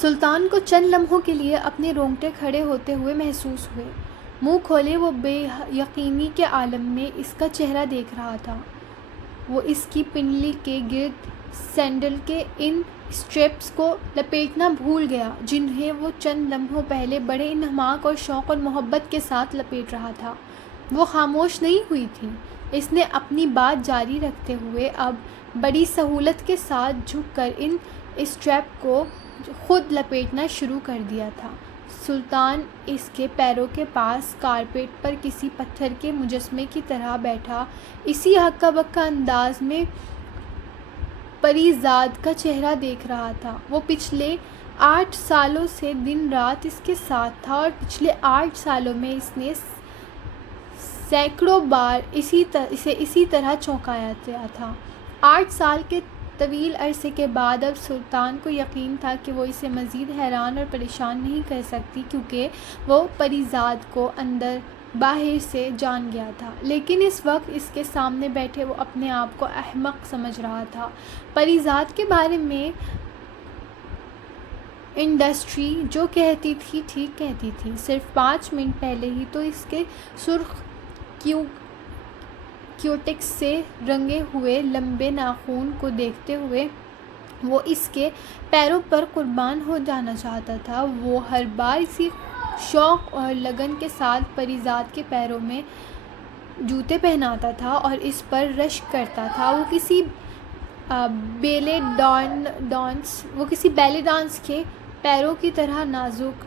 سلطان کو چند لمحوں کے لیے اپنے رونگٹے کھڑے ہوتے ہوئے محسوس ہوئے۔ منہ کھولے وہ بے یقینی کے عالم میں اس کا چہرہ دیکھ رہا تھا۔ وہ اس کی پنڈلی کے گرد سینڈل کے ان اسٹریپس کو لپیٹنا بھول گیا جنہیں وہ چند لمحوں پہلے بڑے انہماک اور شوق اور محبت کے ساتھ لپیٹ رہا تھا۔ وہ خاموش نہیں ہوئی تھی۔ اس نے اپنی بات جاری رکھتے ہوئے اب بڑی سہولت کے ساتھ جھک کر ان اسٹریپ کو خود لپیٹنا شروع کر دیا تھا۔ سلطان اس کے پیروں کے پاس کارپیٹ پر کسی پتھر کے مجسمے کی طرح بیٹھا اسی ہکا بکا انداز میں پری زاد کا چہرہ دیکھ رہا تھا۔ وہ پچھلے 8 سالوں سے دن رات اس کے ساتھ تھا اور پچھلے 8 سالوں میں اس نے سینکڑوں بار اسے اسی طرح چونکایا تھا۔ 8 سال کے طویل عرصے کے بعد اب سلطان کو یقین تھا کہ وہ اسے مزید حیران اور پریشان نہیں کر سکتی کیونکہ وہ پری زاد کو اندر باہر سے جان گیا تھا، لیکن اس وقت اس کے سامنے بیٹھے وہ اپنے آپ کو احمق سمجھ رہا تھا۔ پری زاد کے بارے میں انڈسٹری جو کہتی تھی ٹھیک کہتی تھی۔ صرف 5 منٹ پہلے ہی تو اس کے سرخ کیوٹکس سے رنگے ہوئے لمبے ناخن کو دیکھتے ہوئے وہ اس کے پیروں پر قربان ہو جانا چاہتا تھا۔ وہ ہر بار اسی شوق اور لگن کے ساتھ پری زاد کے پیروں میں جوتے پہناتا تھا اور اس پر رشک کرتا تھا۔ وہ کسی بیلے ڈانس کے پیروں کی طرح نازک،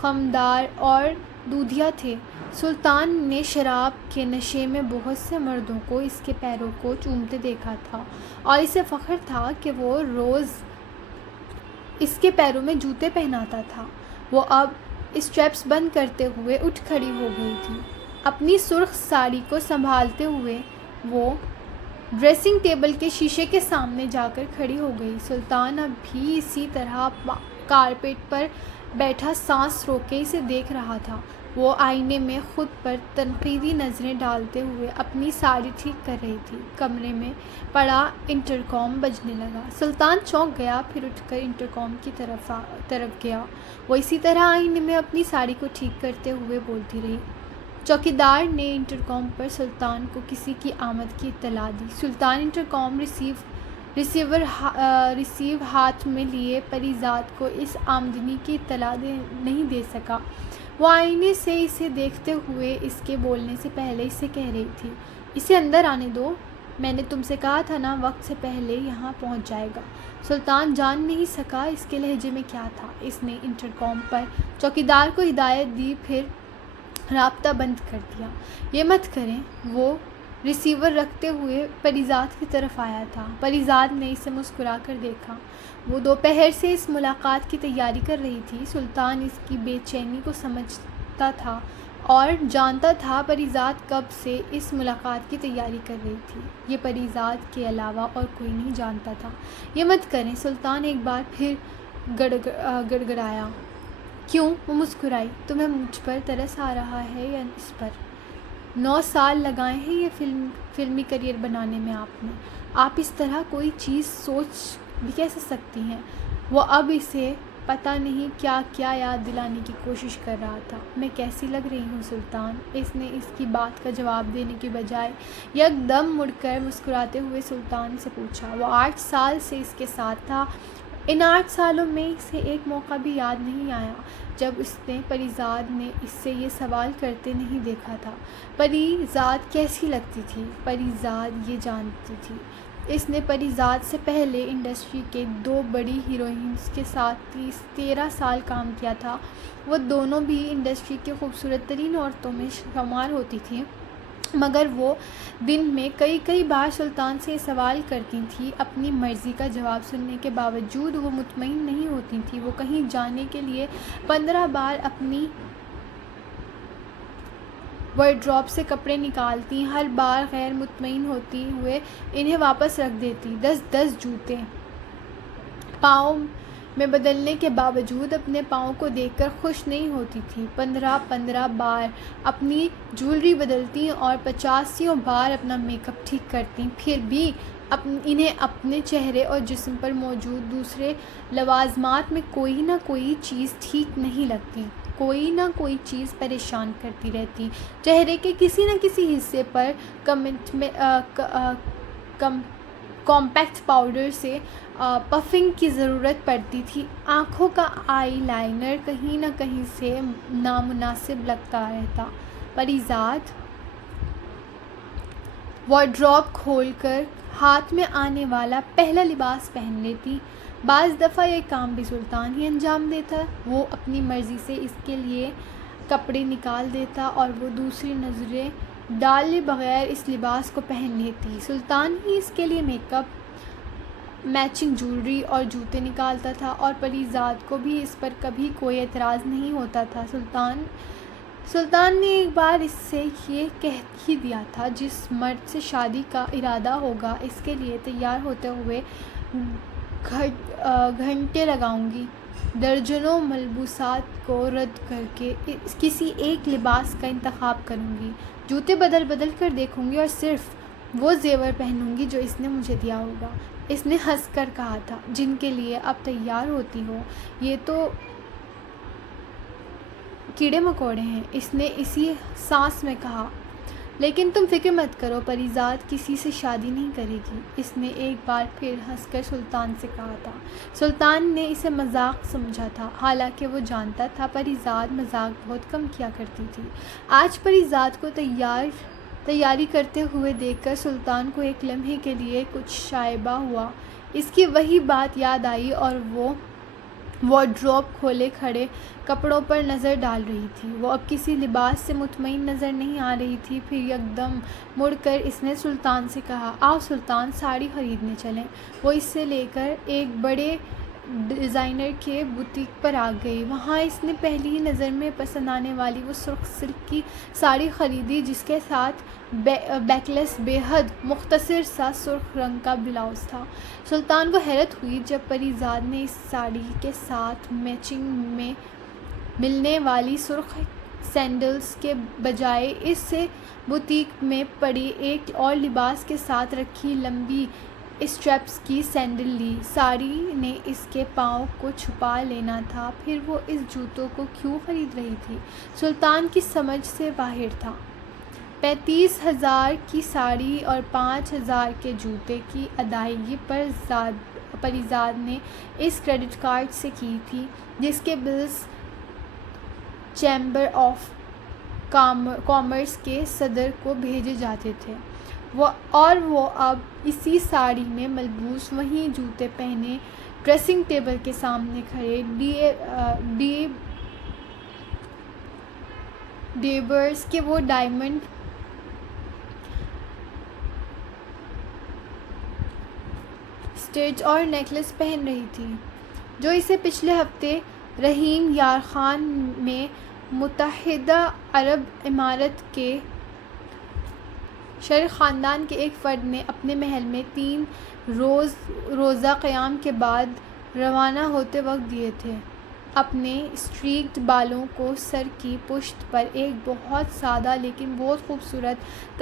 خمدار اور دودھیا تھے۔ سلطان نے شراب کے نشے میں بہت سے مردوں کو اس کے پیروں کو چومتے دیکھا تھا اور اسے فخر تھا کہ وہ روز اس کے پیروں میں جوتے پہناتا تھا۔ وہ اب اسٹریپس بند کرتے ہوئے اٹھ کھڑی ہو گئی تھی۔ اپنی سرخ ساڑی کو سنبھالتے ہوئے وہ ڈریسنگ ٹیبل کے شیشے کے سامنے جا کر کھڑی ہو گئی۔ سلطان اب بھی اسی طرح کارپیٹ پر بیٹھا سانس روکے اسے دیکھ رہا تھا۔ وہ آئینے میں خود پر تنقیدی نظریں ڈالتے ہوئے اپنی ساڑی ٹھیک کر رہی تھی۔ کمرے میں پڑا انٹرکام بجنے لگا۔ سلطان چونک گیا، پھر اٹھ کر انٹرکام کی طرف گیا۔ وہ اسی طرح آئینے میں اپنی ساڑی کو ٹھیک کرتے ہوئے بولتی رہی۔ چوکیدار نے انٹرکام پر سلطان کو کسی کی آمد کی اطلاع دی۔ سلطان انٹرکام ریسیور ہاتھ میں لیے پری زاد کو اس آمدنی کی اطلاع نہیں دے سکا۔ وہ آئینے سے اسے دیکھتے ہوئے اس کے بولنے سے پہلے اسے کہہ رہی تھی، اسے اندر آنے دو، میں نے تم سے کہا تھا نا وقت سے پہلے یہاں پہنچ جائے گا۔ سلطان جان نہیں سکا اس کے لہجے میں کیا تھا۔ اس نے انٹرکام پر چوکیدار کو ہدایت دی، پھر رابطہ بند کر دیا۔ یہ مت کریں۔ وہ ریسیور رکھتے ہوئے پری زاد کی طرف آیا تھا۔ پری زاد نے اسے مسکرا کر دیکھا۔ وہ دوپہر سے اس ملاقات کی تیاری کر رہی تھی۔ سلطان اس کی بے چینی کو سمجھتا تھا اور جانتا تھا پری زاد کب سے اس ملاقات کی تیاری کر رہی تھی۔ یہ پری زاد کے علاوہ اور کوئی نہیں جانتا تھا۔ یہ مت کریں، سلطان ایک بار پھر گڑگڑایا۔ کیوں؟ وہ مسکرائی۔ تمہیں مجھ پر ترس آ رہا ہے یا اس پر؟ 9 سال لگائے ہیں یہ فلمی کیریئر بنانے میں آپ نے۔ آپ اس طرح کوئی چیز سوچ بھی کیسے سکتی ہیں؟ وہ اب اسے پتہ نہیں کیا کیا یاد دلانے کی کوشش کر رہا تھا۔ میں کیسی لگ رہی ہوں سلطان؟ اس نے اس کی بات کا جواب دینے کے بجائے یک دم مڑ کر مسکراتے ہوئے سلطان سے پوچھا۔ وہ 8 سال سے اس کے ساتھ تھا۔ ان 8 سالوں میں اسے ایک موقع بھی یاد نہیں آیا جب اس نے پری زاد نے اس سے یہ سوال کرتے نہیں دیکھا تھا۔ پری زاد کیسی لگتی تھی؟ پری زاد یہ جانتی تھی۔ اس نے پری زاد سے پہلے انڈسٹری کے 2 بڑی ہیروئنز کے ساتھ 13 سال کام کیا تھا۔ وہ دونوں بھی انڈسٹری کی خوبصورت ترین عورتوں میں شمار ہوتی تھیں، مگر وہ دن میں کئی بار سلطان سے یہ سوال کرتی تھیں۔ اپنی مرضی کا جواب سننے کے باوجود وہ مطمئن نہیں ہوتی تھیں۔ وہ کہیں جانے کے لیے 15 بار اپنی وارڈروب سے کپڑے نکالتی، ہر بار غیر مطمئن ہوتے ہوئے انہیں واپس رکھ دیتی۔ 10 جوتے پاؤں میں بدلنے کے باوجود اپنے پاؤں کو دیکھ کر خوش نہیں ہوتی تھی۔ 15 بار اپنی جولری بدلتی اور 85 بار اپنا میک اپ ٹھیک کرتی، پھر بھی انہیں اپنے چہرے اور جسم پر موجود دوسرے لوازمات میں کوئی نہ کوئی چیز ٹھیک نہیں لگتی، کوئی نہ کوئی چیز پریشان کرتی رہتی۔ چہرے کے کسی نہ کسی حصے پر کمپیکٹ پاؤڈر سے پفنگ کی ضرورت پڑتی تھی۔ آنکھوں کا آئی لائنر کہیں نہ کہیں سے نامناسب لگتا رہتا۔ پریزاد وارڈروب کھول کر ہاتھ میں آنے والا پہلا لباس پہن لیتی۔ بعض دفعہ یہ کام بھی سلطان ہی انجام دیتا، وہ اپنی مرضی سے اس کے لیے کپڑے نکال دیتا اور وہ دوسری نظریں ڈالے بغیر اس لباس کو پہن لیتی۔ سلطان ہی اس کے لیے میک اپ، میچنگ جولری اور جوتے نکالتا تھا اور پریزاد کو بھی اس پر کبھی کوئی اعتراض نہیں ہوتا تھا۔ سلطان نے ایک بار اس سے یہ کہہ ہی دیا تھا، جس مرد سے شادی کا ارادہ ہوگا اس کے لیے تیار ہوتے ہوئے گھنٹے لگاؤں گی، درجنوں ملبوسات کو رد کر کے کسی ایک لباس کا انتخاب کروں گی، جوتے بدل کر دیکھوں گی اور صرف وہ زیور پہنوں گی جو اس نے مجھے دیا ہوگا۔ اس نے ہنس کر کہا تھا، جن کے لیے اب تیار ہوتی ہو یہ تو کیڑے مکوڑے ہیں، اس نے اسی سانس میں کہا۔ لیکن تم فکر مت کرو، پریزاد کسی سے شادی نہیں کرے گی، اس نے ایک بار پھر ہنس کر سلطان سے کہا تھا۔ سلطان نے اسے مذاق سمجھا تھا، حالانکہ وہ جانتا تھا پریزاد مذاق بہت کم کیا کرتی تھی۔ آج پریزاد کو تیاری کرتے ہوئے دیکھ کر سلطان کو ایک لمحے کے لیے کچھ شائبہ ہوا۔ اس کی وہی بات یاد آئی اور وہ وارڈروب کھولے کھڑے کپڑوں پر نظر ڈال رہی تھی۔ وہ اب کسی لباس سے مطمئن نظر نہیں آ رہی تھی۔ پھر یکدم مڑ کر اس نے سلطان سے کہا، آؤ سلطان، ساڑی خریدنے چلیں۔ وہ اس سے لے کر ایک بڑے ڈیزائنر کے بوتیک پر آ گئی۔ وہاں اس نے پہلی ہی نظر میں پسند آنے والی وہ سرخ سلک کی ساڑی خریدی، جس کے ساتھ بیک لیس بے حد مختصر سا سرخ رنگ کا بلاؤز تھا۔ سلطان کو حیرت ہوئی جب پریزاد نے اس ساڑی کے ساتھ میچنگ میں ملنے والی سرخ سینڈلز کے بجائے اس سے بوتیک میں پڑی ایک اور لباس کے ساتھ رکھی لمبی اسٹریپس کی سینڈل لی۔ ساڑی نے اس کے پاؤں کو چھپا لینا تھا، پھر وہ اس جوتوں کو کیوں خرید رہی تھی؟ سلطان کی سمجھ سے باہر تھا۔ 35,000 کی ساڑی اور 5,000 کے جوتے کی ادائیگی پریزاد نے اس کریڈٹ کارڈ سے کی تھی، جس کے بلز چیمبر آف کامرس کے صدر کو بھیجے جاتے تھے، اور وہ اب اسی ساڑی میں ملبوس وہی جوتے پہنے ڈریسنگ ٹیبل کے سامنے کھڑے ڈیبرز کے وہ ڈائمنڈ اسٹڈ اور نیکلس پہن رہی تھی، جو اسے پچھلے ہفتے رحیم یار خان میں متحدہ عرب امارات کے شرح خاندان کے ایک فرد نے اپنے محل میں 3 روزہ قیام کے بعد روانہ ہوتے وقت دیے تھے۔ اپنے اسٹریکڈ بالوں کو سر کی پشت پر ایک بہت سادہ لیکن بہت خوبصورت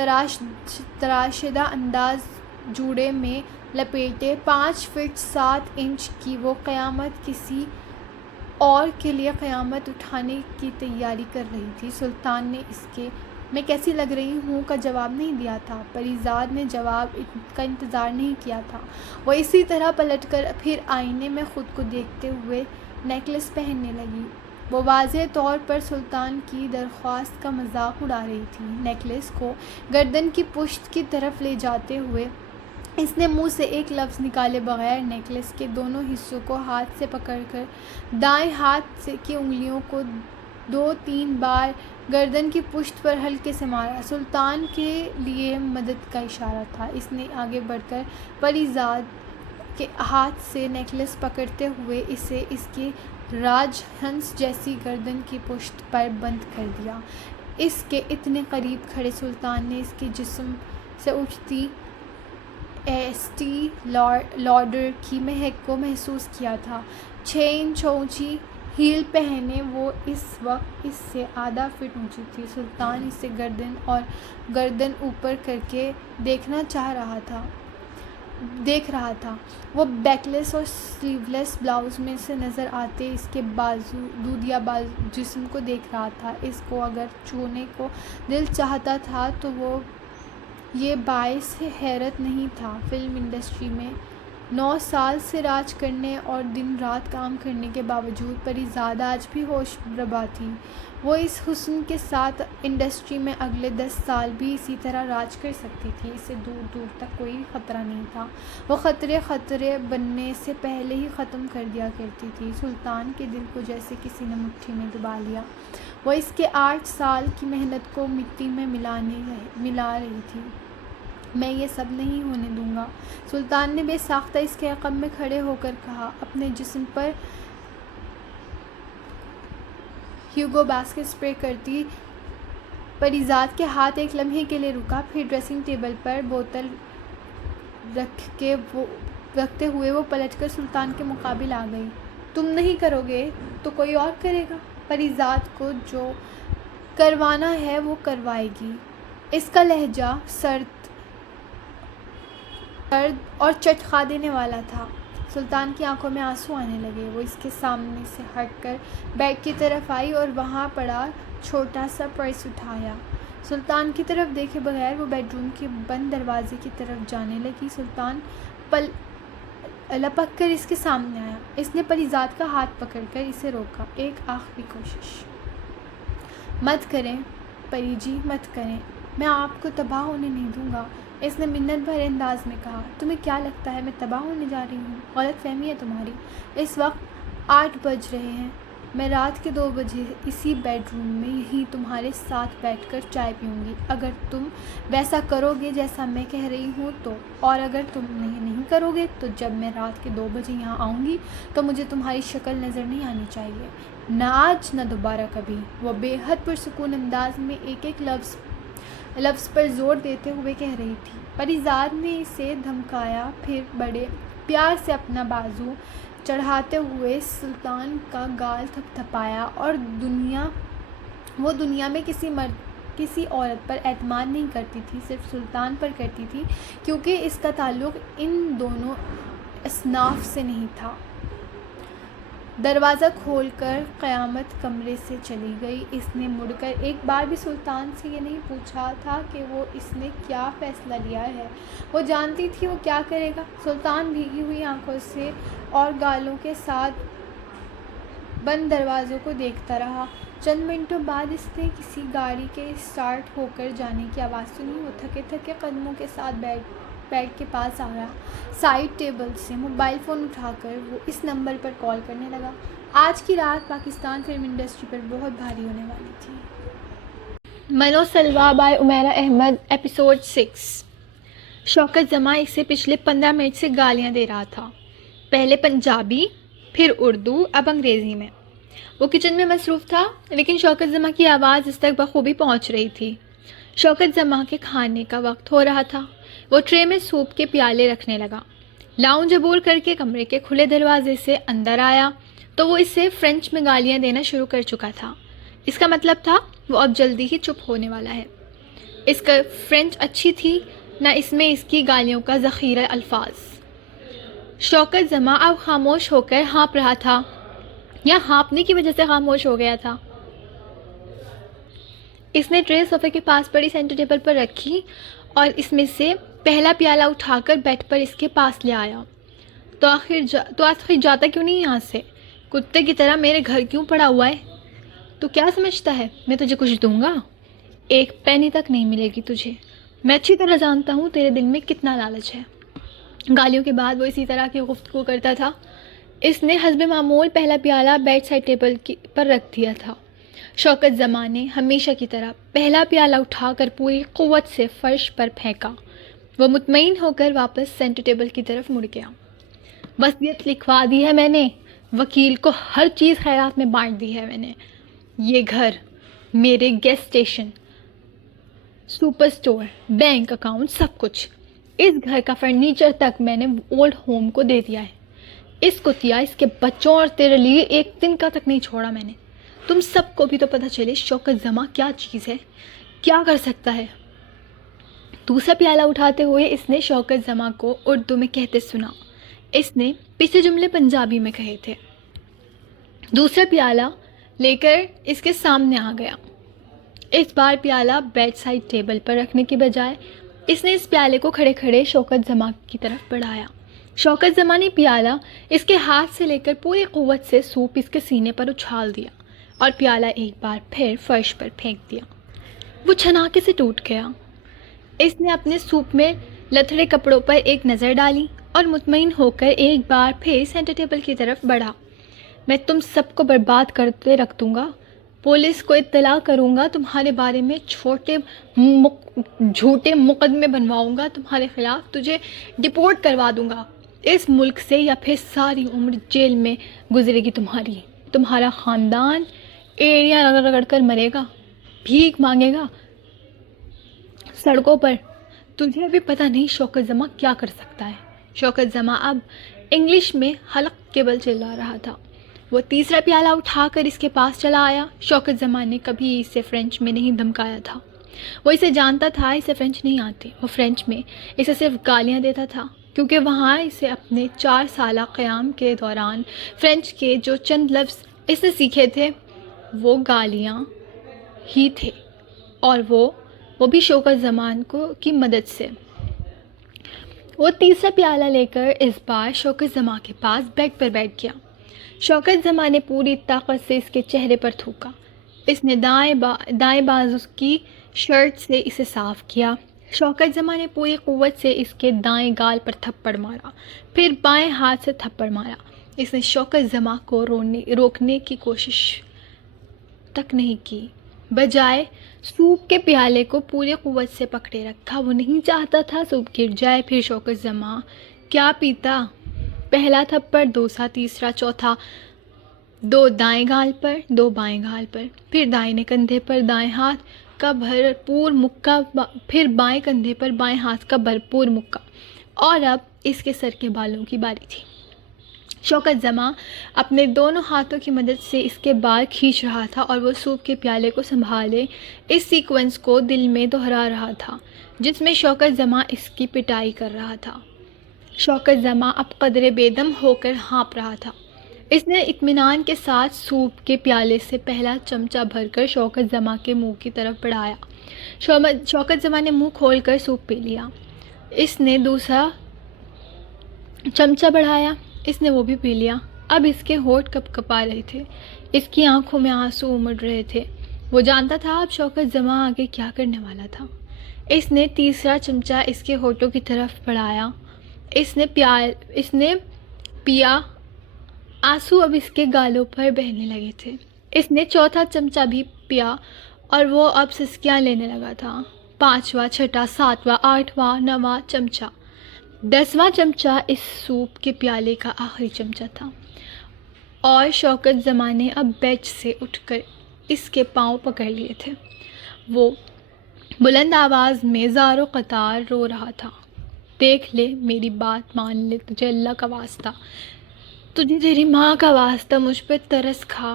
تراشیدہ انداز جوڑے میں لپیٹے 5 فٹ 7 انچ کی وہ قیامت کسی اور کے لیے قیامت اٹھانے کی تیاری کر رہی تھی۔ سلطان نے اس کے میں کیسی لگ رہی ہوں کا جواب نہیں دیا تھا۔ پریزاد نے جواب کا انتظار نہیں کیا تھا۔ وہ اسی طرح پلٹ کر پھر آئینے میں خود کو دیکھتے ہوئے نیکلس پہننے لگی۔ وہ واضح طور پر سلطان کی درخواست کا مذاق اڑا رہی تھی۔ نیکلس کو گردن کی پشت کی طرف لے جاتے ہوئے اس نے منہ سے ایک لفظ نکالے بغیر نیکلس کے دونوں حصوں کو ہاتھ سے پکڑ کر دائیں ہاتھ کی انگلیوں کو 2-3 بار گردن کی پشت پر ہلکے سے مارا۔ سلطان کے لیے مدد کا اشارہ تھا۔ اس نے آگے بڑھ کر پریزاد کے ہاتھ سے نیکلس پکڑتے ہوئے اسے اس کی راج ہنس جیسی گردن کی پشت پر بند کر دیا۔ اس کے اتنے قریب کھڑے سلطان نے اس کے جسم سے اٹھتی ایسٹی لاڈر کی مہک کو محسوس کیا تھا، 6 انچ اونچی ہیل پہنے وہ اس وقت اس سے آدھا فٹ اونچی تھی۔ سلطان اسے گردن اوپر کر کے دیکھ رہا تھا۔ وہ بیک لیس اور سلیو لیس بلاؤز میں سے نظر آتے اس کے دودیا جسم کو دیکھ رہا تھا۔ اس کو اگر چھونے کو دل چاہتا تھا تو وہ یہ باعث حیرت نہیں تھا۔ فلم انڈسٹری میں 9 سال سے راج کرنے اور دن رات کام کرنے کے باوجود پریزاد آج بھی ہوش ربا تھی۔ وہ اس حسن کے ساتھ انڈسٹری میں اگلے 10 سال بھی اسی طرح راج کر سکتی تھی۔ اسے دور دور تک کوئی خطرہ نہیں تھا۔ وہ خطرے بننے سے پہلے ہی ختم کر دیا کرتی تھی۔ سلطان کے دل کو جیسے کسی نے مٹھی میں دبا لیا۔ وہ اس کے 8 سال کی محنت کو مٹی میں ملا رہی تھی۔ میں یہ سب نہیں ہونے دوں گا، سلطان نے بے ساختہ اس کے عقب میں کھڑے ہو کر کہا، اپنے جسم پر ہیوگو باسکٹ اسپرے کرتی۔ پریزاد کے ہاتھ ایک لمحے کے لیے رکا، پھر ڈریسنگ ٹیبل پر بوتل رکھتے ہوئے وہ پلٹ کر سلطان کے مقابل آ گئی۔ تم نہیں کرو گے تو کوئی اور کرے گا۔ پریزاد کو جو کروانا ہے وہ کروائے گی۔ اس کا لہجہ سرد اور چٹخا دینے والا تھا۔ سلطان کی آنکھوں میں آنسو آنے لگے۔ وہ اس کے سامنے سے ہٹ کر بیڈ کی طرف آئی اور وہاں پڑا چھوٹا سا پرس اٹھایا۔ سلطان کی طرف دیکھے بغیر وہ بیڈ روم کے بند دروازے کی طرف جانے لگی۔ سلطان لپک کر اس کے سامنے آیا۔ اس نے پریزاد کا ہاتھ پکڑ کر اسے روکا۔ ایک آخری کوشش۔ مت کریں پری جی، مت کریں، میں آپ کو تباہ ہونے نہیں دوں گا، اس نے منت بھرے انداز میں کہا۔ تمہیں کیا لگتا ہے میں تباہ ہونے جا رہی ہوں؟ غلط فہمی ہے تمہاری۔ اس وقت 8 بج رہے ہیں۔ میں رات کے 2 بجے اسی بیڈ روم میں یہیں تمہارے ساتھ بیٹھ کر چائے پیوں گی۔ اگر تم ویسا کرو گے جیسا میں کہہ رہی ہوں تو، اور اگر تم نہیں کرو گے تو جب میں رات کے 2 بجے یہاں آؤں گی تو مجھے تمہاری شکل نظر نہیں آنی چاہیے، نہ آج نہ دوبارہ کبھی۔ وہ بے حد پرسکون انداز میں ایک ایک لفظ پر زور دیتے ہوئے کہہ رہی تھی۔ پریزاد نے اسے دھمکایا، پھر بڑے پیار سے اپنا بازو چڑھاتے ہوئے سلطان کا گال تھپتھپایا، اور وہ دنیا میں کسی عورت پر اعتماد نہیں کرتی تھی، صرف سلطان پر کرتی تھی، کیونکہ اس کا تعلق ان دونوں اصناف سے نہیں تھا۔ دروازہ کھول کر قیامت کمرے سے چلی گئی۔ اس نے مڑ کر ایک بار بھی سلطان سے یہ نہیں پوچھا تھا کہ وہ اس نے کیا فیصلہ لیا ہے۔ وہ جانتی تھی وہ کیا کرے گا۔ سلطان بھیگی ہوئی آنکھوں سے اور گالوں کے ساتھ بند دروازوں کو دیکھتا رہا۔ چند منٹوں بعد اس نے کسی گاڑی کے اسٹارٹ ہو کر جانے کی آواز سنی۔ وہ تھکے تھکے قدموں کے ساتھ بیڈ کے پاس آیا۔ سائڈ ٹیبل سے موبائل فون اٹھا کر وہ اس نمبر پر کال کرنے لگا۔ آج کی رات پاکستان فلم انڈسٹری پر بہت بھاری ہونے والی تھی۔ منو سلوا بائی عمیرہ احمد، ایپیسوڈ 6۔ شوکت زماں اسے پچھلے 15 منٹ سے گالیاں دے رہا تھا، پہلے پنجابی، پھر اردو، اب انگریزی میں۔ وہ کچن میں مصروف تھا، لیکن شوکت زماں کی آواز اس تک بخوبی پہنچ رہی تھی۔ شوکت زماں کے کھانے کا وقت ہو رہا تھا۔ وہ ٹرے میں سوپ کے پیالے رکھنے لگا۔ لاؤنج عبور کر کے کمرے کے کھلے دروازے سے اندر آیا تو وہ اسے فرینچ میں گالیاں دینا شروع کر چکا تھا۔ اس کا مطلب تھا وہ اب جلدی ہی چپ ہونے والا ہے۔ اس کا فرینچ اچھی تھی، نہ اس میں اس کی گالیوں کا ذخیرہ الفاظ۔ شوکت زماں اب خاموش ہو کر ہانپ رہا تھا، یا ہانپنے کی وجہ سے خاموش ہو گیا تھا۔ اس نے ٹرے صوفے کے پاس پڑی سینٹر ٹیبل پر رکھی اور اس میں سے پہلا پیالہ اٹھا کر بیڈ پر اس کے پاس لے آیا۔ تو آخر جاتا کیوں نہیں یہاں سے؟ کتے کی طرح میرے گھر کیوں پڑا ہوا ہے؟ تو کیا سمجھتا ہے میں تجھے کچھ دوں گا؟ ایک پینی تک نہیں ملے گی تجھے۔ میں اچھی طرح جانتا ہوں تیرے دل میں کتنا لالچ ہے۔ گالیوں کے بعد وہ اسی طرح کی گفتگو کرتا تھا۔ اس نے حسب معمول پہلا پیالہ بیڈ سائڈ ٹیبل پر رکھ دیا تھا۔ شوکت زماں نے ہمیشہ کی طرح پہلا پیالہ اٹھا کر پوری قوت سے فرش پر پھینکا۔ وہ مطمئن ہو کر واپس سینٹر ٹیبل کی طرف مڑ گیا۔ وصیت لکھوا دی ہے میں نے، وکیل کو ہر چیز خیرات میں بانٹ دی ہے میں نے۔ یہ گھر، میرے gas station, super store, bank account, سب کچھ، اس گھر کا فرنیچر تک میں نے اولڈ ہوم کو دے دیا ہے۔ اس کتیا، اس کے بچوں اور تیرے لیے ایک دن کا تک نہیں چھوڑا میں نے. تم سب کو بھی تو پتہ چلے شوکت جمع کیا چیز ہے، کیا کر سکتا ہے. دوسرا پیالہ اٹھاتے ہوئے اس نے شوکت جمع کو اردو میں کہتے سنا. اس نے پچھلے جملے پنجابی میں کہے تھے. دوسرا پیالہ لے کر اس کے سامنے آ گیا. اس بار پیالہ بیڈ سائڈ ٹیبل پر رکھنے کی بجائے اس نے اس پیالے کو کھڑے کھڑے شوکت جمع کی طرف بڑھایا. شوکت جمع نے پیالہ اس کے ہاتھ سے لے کر پوری قوت سے سوپ اس کے سینے پر اچھال دیا اور پیالہ ایک بار پھر فرش پر پھینک دیا. وہ چھناکے سے ٹوٹ گیا. اس نے اپنے سوپ میں لتھڑے کپڑوں پر ایک نظر ڈالی اور مطمئن ہو کر ایک بار پھر سینٹر ٹیبل کی طرف بڑھا. میں تم سب کو برباد کرتے رکھ دوں گا. پولیس کو اطلاع کروں گا. تمہارے بارے میں جھوٹے مقدمے بنواؤں گا. تمہارے خلاف تجھے ڈپورٹ کروا دوں گا اس ملک سے، یا پھر ساری عمر جیل میں گزرے گی تمہارا خاندان. ایڑیاں رگڑ رگڑ کر مرے گا، بھیک مانگے گا سڑکوں پر. تجھے ابھی پتہ نہیں شوکت جمع کیا کر سکتا ہے. شوکت جمع اب انگلش میں حلق کے بل چلا رہا تھا. وہ تیسرا پیالہ اٹھا کر اس کے پاس چلا آیا. شوکت جمع نے کبھی اسے فرینچ میں نہیں دھمکایا تھا. وہ اسے جانتا تھا اسے فرینچ نہیں آتی. وہ فرینچ میں اسے صرف گالیاں دیتا تھا، کیونکہ وہاں اسے اپنے 4 سالہ قیام کے دوران فرینچ کے جو چند لفظ اس نے سیکھے تھے وہ گالیاں ہی تھے، اور وہ بھی شوکت جمع کی مدد سے. وہ تیسرا پیالہ لے کر اس بار شوکت جمع کے پاس بیڈ پر بیٹھ گیا. شوکت جمع نے پوری طاقت سے اس کے چہرے پر تھوکا. اس نے دائیں بازو کی شرٹ سے اسے صاف کیا. شوکت جمع نے پوری قوت سے اس کے دائیں گال پر تھپڑ مارا، پھر بائیں ہاتھ سے تھپڑ مارا. اس نے شوکت جمع کو روکنے کی کوشش تک نہیں کی، بجائے سوپ کے پیالے کو پوری قوت سے پکڑے رکھا. وہ نہیں چاہتا تھا سوپ گر جائے. پھر شوکت جمع کیا پیتا؟ پہلا تھپڑ، دوسرا، تیسرا، چوتھا. 2 دائیں گال پر، 2 بائیں گال پر، پھر دائیں کندھے پر دائیں ہاتھ کا بھرپور مکہ، پھر بائیں کندھے پر بائیں ہاتھ کا بھرپور مکہ. اور اب اس کے سر کے بالوں کی باری تھی. شوکت جمع اپنے دونوں ہاتھوں کی مدد سے اس کے بال کھینچ رہا تھا اور وہ سوپ کے پیالے کو سنبھالے اس سیکوینس کو دل میں دہرا رہا تھا جس میں شوکت جمع اس کی پٹائی کر رہا تھا. شوکت جمع اب قدرے بے دم ہو کر ہانپ رہا تھا. اس نے اطمینان کے ساتھ سوپ کے پیالے سے پہلا چمچہ بھر کر شوکت جمع کے منہ کی طرف بڑھایا. شوکت جمع نے منہ کھول کر سوپ پی لیا. اس نے دوسرا چمچہ بڑھایا. اس نے وہ بھی پی لیا. اب اس کے ہونٹ کپ کپا رہے تھے. اس کی آنکھوں میں آنسو امڑ رہے تھے. وہ جانتا تھا اب شوکت جمع آگے کیا کرنے والا تھا. اس نے تیسرا چمچہ اس کے ہونٹوں کی طرف بڑھایا. اس نے پیا. آنسو اب اس کے گالوں پر بہنے لگے تھے. اس نے چوتھا چمچہ بھی پیا اور وہ اب سسکیاں لینے لگا تھا. 5واں، 6واں، 7واں، 8واں، 9واں چمچہ. 10واں چمچہ اس سوپ کے پیالے کا آخری چمچہ تھا اور شوکت جمع نے اب بیڈ سے اٹھ کر اس کے پاؤں پکڑ لیے تھے. وہ بلند آواز میں زار و قطار رو رہا تھا. دیکھ لے، میری بات مان لے، تجھے اللہ کا واسطہ، تجھے تیری ماں کا واسطہ، مجھ پہ ترس کھا.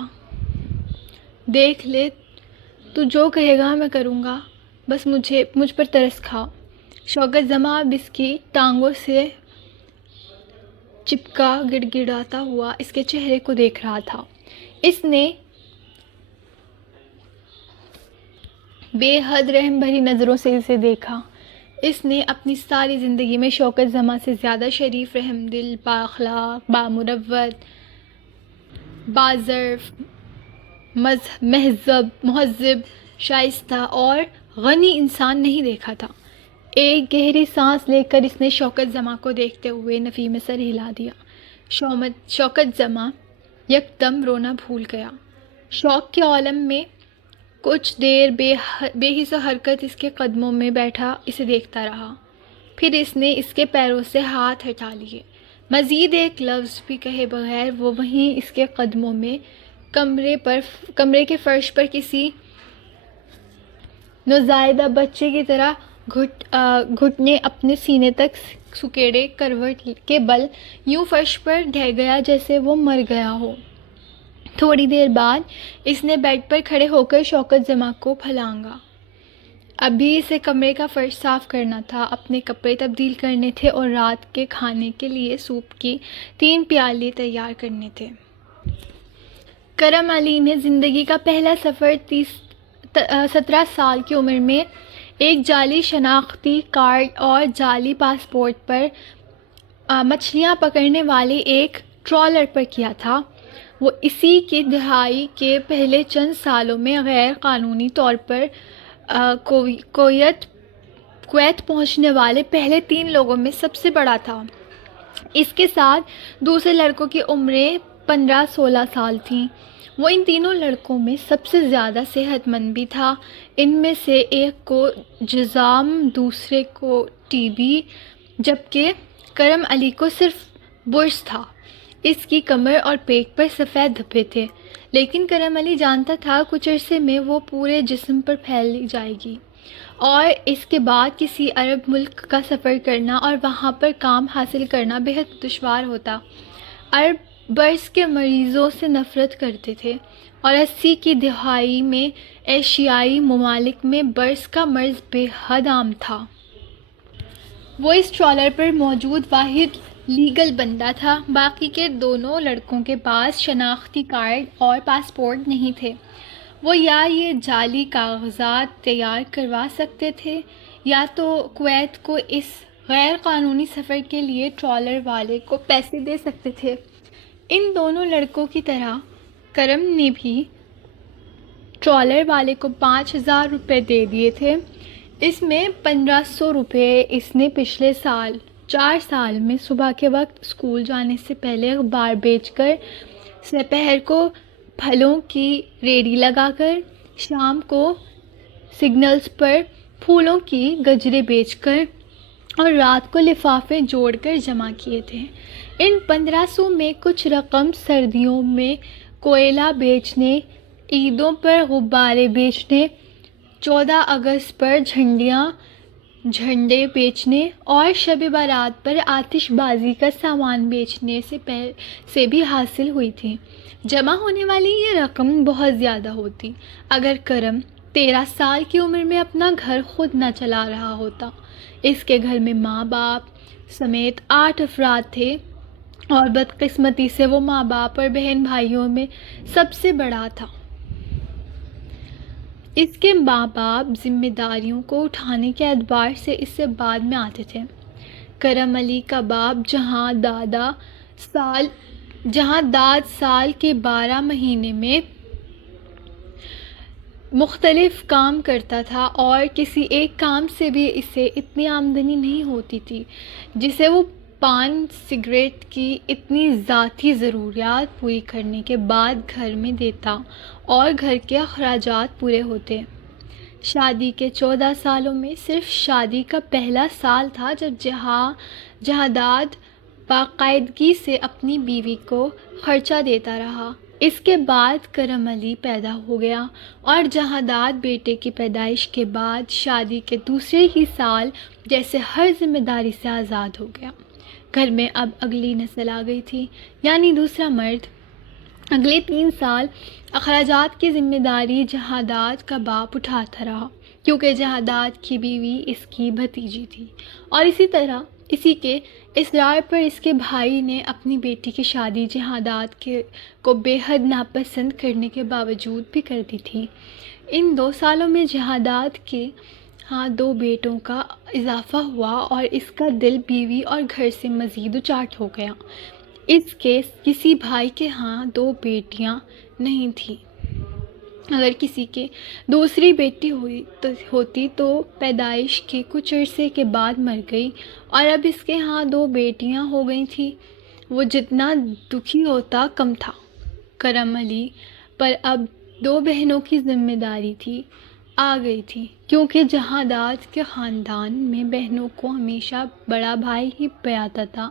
دیکھ لے، تو جو کہے گا میں کروں گا، بس مجھ پر ترس کھا. شوکت جمع اب اس کی ٹانگوں سے چپکا گڑ گڑاتا ہوا اس کے چہرے کو دیکھ رہا تھا. اس نے بے حد رحم بھری نظروں سے اسے دیکھا. اس نے اپنی ساری زندگی میں شوکت جمع سے زیادہ شریف، رحم دل، بااخلاق، بامروت، باظرف، مہذب، شائستہ اور غنی انسان نہیں دیکھا تھا. ایک گہری سانس لے کر اس نے شوکت جمع کو دیکھتے ہوئے نفی میں سر ہلا دیا. شوکت جمع یکدم رونا بھول گیا. شوق کے عالم میں کچھ دیر بے حس و حرکت اس کے قدموں میں بیٹھا اسے دیکھتا رہا. پھر اس نے اس کے پیروں سے ہاتھ ہٹا لیے. مزید ایک لفظ بھی کہے بغیر وہ وہیں اس کے قدموں میں کمرے کے فرش پر کسی نوزائیدہ بچے کی طرح گھٹنے اپنے سینے تک سکیڑے کروٹ کے بل یوں فرش پر ڈھہ گیا جیسے وہ مر گیا ہو۔ تھوڑی دیر بعد اس نے بیڈ پر کھڑے ہو کر شوکت جمع کو پھلانگا۔ ابھی اسے کمرے کا فرش صاف کرنا تھا، اپنے کپڑے تبدیل کرنے تھے اور رات کے کھانے کے لیے سوپ کی 3 پیالے تیار کرنے تھے۔ کرم علی نے زندگی کا پہلا سفر 17 سال کی عمر میں ایک جعلی شناختی کارڈ اور جعلی پاسپورٹ پر مچھلیاں پکڑنے والے ایک ٹرالر پر کیا تھا۔ وہ اسی کی دہائی کے پہلے چند سالوں میں غیر قانونی طور پر کویت پہنچنے والے پہلے 3 لوگوں میں سب سے بڑا تھا۔ اس کے ساتھ دوسرے لڑکوں کی عمریں 15-16 سال تھیں۔ وہ ان تینوں لڑکوں میں سب سے زیادہ صحت مند بھی تھا۔ ان میں سے ایک کو جذام، دوسرے کو ٹی بی، جبکہ کرم علی کو صرف برص تھا۔ اس کی کمر اور پیٹ پر سفید دھبے تھے، لیکن کرم علی جانتا تھا کچھ عرصے میں وہ پورے جسم پر پھیل جائے گی اور اس کے بعد کسی عرب ملک کا سفر کرنا اور وہاں پر کام حاصل کرنا بہت دشوار ہوتا۔ عرب برص کے مریضوں سے نفرت کرتے تھے اور 80 کی دہائی میں ایشیائی ممالک میں برص کا مرض بے حد عام تھا۔ وہ اس ٹرالر پر موجود واحد لیگل بندہ تھا۔ باقی کے دونوں لڑکوں کے پاس شناختی کارڈ اور پاسپورٹ نہیں تھے۔ وہ یا یہ جعلی کاغذات تیار کروا سکتے تھے یا تو کویت کو اس غیر قانونی سفر کے لیے ٹرالر والے کو پیسے دے سکتے تھے۔ ان دونوں لڑکوں کی طرح کرم نے بھی ٹرالر والے کو 5,000 روپے دے دیے تھے۔ اس میں 1,500 روپے اس نے پچھلے سال 4 سال میں صبح کے وقت اسکول جانے سے پہلے اخبار بیچ کر، دوپہر کو پھلوں کی ریڑھی لگا کر، شام کو سگنلز پر پھولوں کی گجرے بیچ کر اور رات کو لفافے جوڑ کر جمع کیے تھے۔ ان 1,500 میں کچھ رقم سردیوں میں کوئلہ بیچنے، عیدوں پر غبارے بیچنے، 14 اگست پر جھنڈے بیچنے اور شب بارات پر آتش بازی کا سامان بیچنے سے بھی حاصل ہوئی تھی۔ جمع ہونے والی یہ رقم بہت زیادہ ہوتی اگر کرم 13 سال کی عمر میں اپنا گھر خود نہ چلا رہا ہوتا۔ اس کے گھر میں ماں باپ سمیت 8 افراد تھے اور بدقسمتی سے وہ ماں باپ اور بہن بھائیوں میں سب سے بڑا تھا۔ اس کے ماں باپ ذمہ داریوں کو اٹھانے کے اعتبار سے اس سے بعد میں آتے تھے۔ کرم علی کا باپ جہاں داد سال کے 12 مہینے میں مختلف کام کرتا تھا اور کسی ایک کام سے بھی اسے اتنی آمدنی نہیں ہوتی تھی جسے وہ پان سگریٹ کی اتنی ذاتی ضروریات پوری کرنے کے بعد گھر میں دیتا اور گھر کے اخراجات پورے ہوتے۔ شادی کے 14 سالوں میں صرف شادی کا پہلا سال تھا جب جہاداد باقاعدگی سے اپنی بیوی کو خرچہ دیتا رہا۔ اس کے بعد کرم علی پیدا ہو گیا اور جہاداد بیٹے کی پیدائش کے بعد شادی کے دوسرے ہی سال جیسے ہر ذمہ داری سے آزاد ہو گیا۔ گھر میں اب اگلی نسل آ گئی تھی، یعنی دوسرا مرد۔ اگلے 3 سال اخراجات کی ذمہ داری جہاداد کا باپ اٹھاتا رہا، کیونکہ جہاداد کی بیوی اس کی بھتیجی تھی، اور اسی طرح اسی کے اصرار پر اس کے بھائی نے اپنی بیٹی کی شادی جہاداد کو بے حد ناپسند کرنے کے باوجود بھی کر دی تھی۔ ان 2 سالوں میں جہاداد کے ہاں 2 بیٹوں کا اضافہ ہوا اور اس کا دل بیوی اور گھر سے مزید اچاٹ ہو گیا۔ اس کے کسی بھائی کے ہاں 2 بیٹیاں نہیں تھیں۔ اگر کسی کے دوسری بیٹی ہوتی تو پیدائش کے کچھ عرصے کے بعد مر گئی، اور اب اس کے ہاں 2 بیٹیاں ہو گئی تھیں۔ وہ جتنا دکھی ہوتا کم تھا۔ کرم علی پر اب 2 بہنوں کی ذمہ داری آ گئی تھی، کیونکہ جہاداد کے خاندان میں بہنوں کو ہمیشہ بڑا بھائی ہی پیاتا تھا۔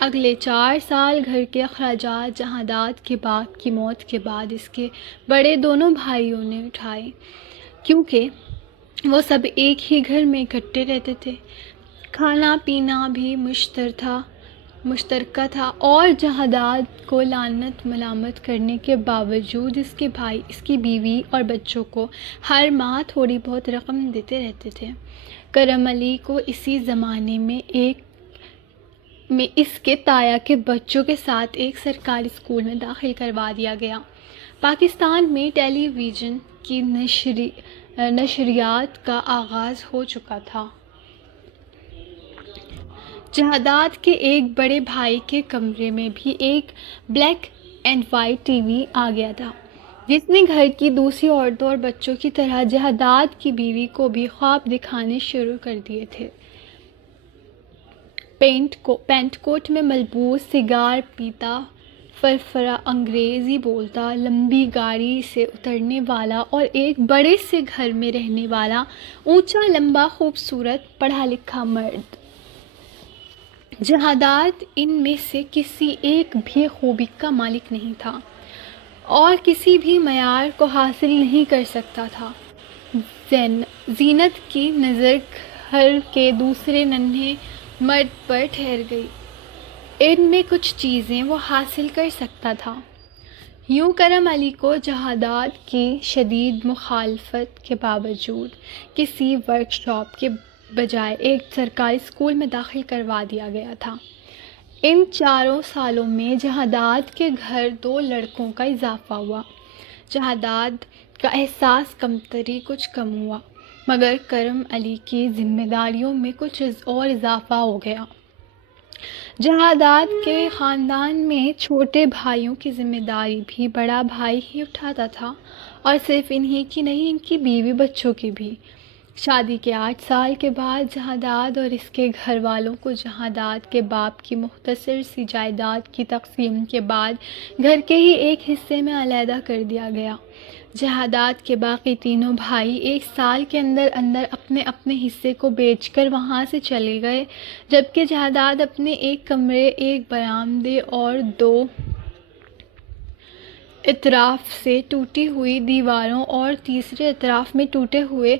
اگلے 4 سال گھر کے اخراجات جہاداد کے باپ کی موت کے بعد اس کے بڑے دونوں بھائیوں نے اٹھائے، کیونکہ وہ سب ایک ہی گھر میں اکٹھے رہتے تھے۔ کھانا پینا بھی مشترکہ تھا، اور جہادات کو لعنت ملامت کرنے کے باوجود اس کے بھائی، اس کی بیوی اور بچوں کو ہر ماہ تھوڑی بہت رقم دیتے رہتے تھے۔ کرم علی کو اسی زمانے میں اس کے تایا کے بچوں کے ساتھ ایک سرکاری اسکول میں داخل کروا دیا گیا۔ پاکستان میں ٹیلی ویژن کی نشریات کا آغاز ہو چکا تھا۔ جہادات کے ایک بڑے بھائی کے کمرے میں بھی ایک black and white TV آ گیا تھا، جس نے گھر کی دوسری عورتوں اور بچوں کی طرح جہادات کی بیوی کو بھی خواب دکھانے شروع کر دیے تھے۔ پینٹ کوٹ میں ملبوس، سگار پیتا، فرفرا انگریزی بولتا، لمبی گاڑی سے اترنے والا اور ایک بڑے سے گھر میں رہنے والا، اونچا لمبا خوبصورت پڑھا لکھا مرد۔ جہادات ان میں سے کسی ایک بھی خوبی کا مالک نہیں تھا اور کسی بھی معیار کو حاصل نہیں کر سکتا تھا۔ زینت کی نظر گھر کے دوسرے ننھے مرد پر ٹھہر گئی۔ ان میں کچھ چیزیں وہ حاصل کر سکتا تھا۔ یوں کرم علی کو جہادات کی شدید مخالفت کے باوجود کسی ورک شاپ کے بجائے ایک سرکاری اسکول میں داخل کروا دیا گیا تھا۔ ان 4 سالوں میں جہادات کے گھر 2 لڑکوں کا اضافہ ہوا۔ جہادات کا احساس کمتری کچھ کم ہوا، مگر کرم علی کی ذمہ داریوں میں کچھ اور اضافہ ہو گیا۔ جہادات کے خاندان میں چھوٹے بھائیوں کی ذمہ داری بھی بڑا بھائی ہی اٹھاتا تھا، اور صرف انہی کی نہیں، ان کی بیوی بچوں کی بھی۔ شادی کے 8 سال کے بعد جہادات اور اس کے گھر والوں کو جہادات کے باپ کی مختصر سی جائیداد کی تقسیم کے بعد گھر کے ہی ایک حصے میں علیحدہ کر دیا گیا۔ جہادات کے باقی تینوں بھائی 1 سال کے اندر اپنے اپنے حصے کو بیچ کر وہاں سے چلے گئے، جبکہ جہادات اپنے ایک کمرے، ایک برآمدے اور 2 اطراف سے ٹوٹی ہوئی دیواروں اور تیسرے اطراف میں ٹوٹے ہوئے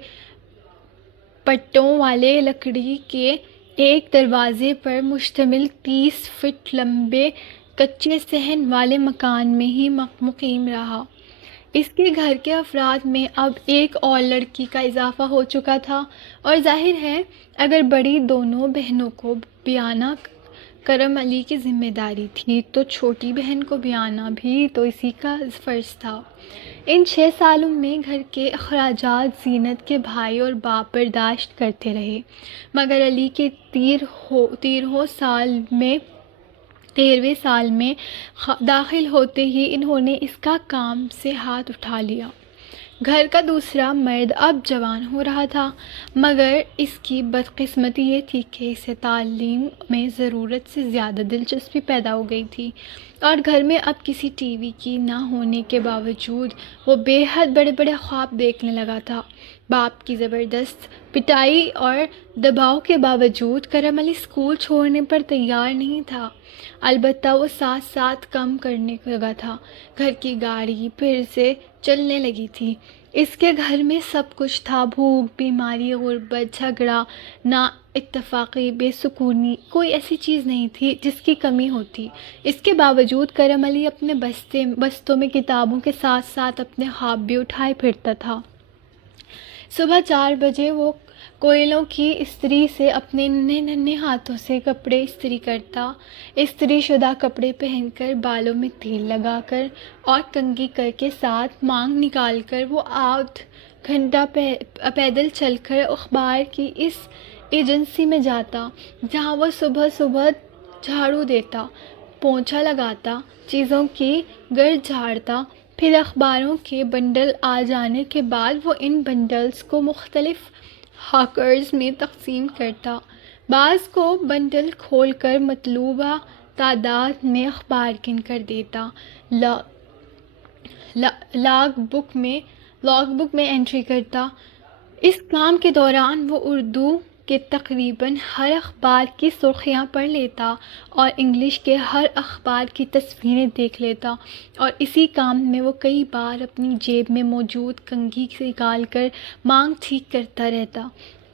پٹوں والے لکڑی کے ایک دروازے پر مشتمل 30 فٹ لمبے کچے صحن والے مکان میں ہی مقیم رہا۔ اس کے گھر کے افراد میں اب ایک اور لڑکی کا اضافہ ہو چکا تھا، اور ظاہر ہے اگر بڑی دونوں بہنوں کو بیانا کرم علی کی ذمہ داری تھی تو چھوٹی بہن کو بیانا بھی تو اسی کا فرض تھا۔ ان 6 سالوں میں گھر کے اخراجات زینت کے بھائی اور باپ برداشت کرتے رہے، مگر علی کے 13ویں سال میں داخل ہوتے ہی انہوں نے اس کا کام سے ہاتھ اٹھا لیا۔ گھر کا دوسرا مرد اب جوان ہو رہا تھا، مگر اس کی بدقسمتی یہ تھی کہ اسے تعلیم میں ضرورت سے زیادہ دلچسپی پیدا ہو گئی تھی، اور گھر میں اب کسی ٹی وی کی نہ ہونے کے باوجود وہ بے حد بڑے بڑے خواب دیکھنے لگا تھا۔ باپ کی زبردست پٹائی اور دباؤ کے باوجود کرم علی اسکول چھوڑنے پر تیار نہیں تھا، البتہ وہ ساتھ ساتھ کم کرنے لگا تھا۔ گھر کی گاڑی پھر سے چلنے لگی تھی۔ اس کے گھر میں سب کچھ تھا، بھوک، بیماری، غربت، جھگڑا، نا اتفاقی، بے سکونی، کوئی ایسی چیز نہیں تھی جس کی کمی ہوتی۔ اس کے باوجود کرم علی اپنے بستوں میں کتابوں کے ساتھ ساتھ اپنے خواب بھی اٹھائے پھرتا تھا۔ صبح 4 بجے وہ کوئلوں کی استری سے اپنے ننھے ہاتھوں سے کپڑے استری کرتا، استری شدہ کپڑے پہن کر، بالوں میں تیل لگا کر اور کنگھی کر کے ساتھ مانگ نکال کر وہ آدھ گھنٹہ پیدل چل کر اخبار کی اس ایجنسی میں جاتا، جہاں وہ صبح صبح جھاڑو دیتا، پونچھا لگاتا، چیزوں کی گرد جھاڑتا، پھر اخباروں کے بنڈل آ جانے کے بعد وہ ان بنڈلز کو مختلف ہاکرز میں تقسیم کرتا، بعض کو بنڈل کھول کر مطلوبہ تعداد میں اخبار گن کر دیتا، لاگ بک میں انٹری کرتا۔ اس کام کے دوران وہ اردو کے تقریباً ہر اخبار کی سرخیاں پڑھ لیتا اور انگلش کے ہر اخبار کی تصویریں دیکھ لیتا، اور اسی کام میں وہ کئی بار اپنی جیب میں موجود کنگھی نکال کر مانگ ٹھیک کرتا رہتا۔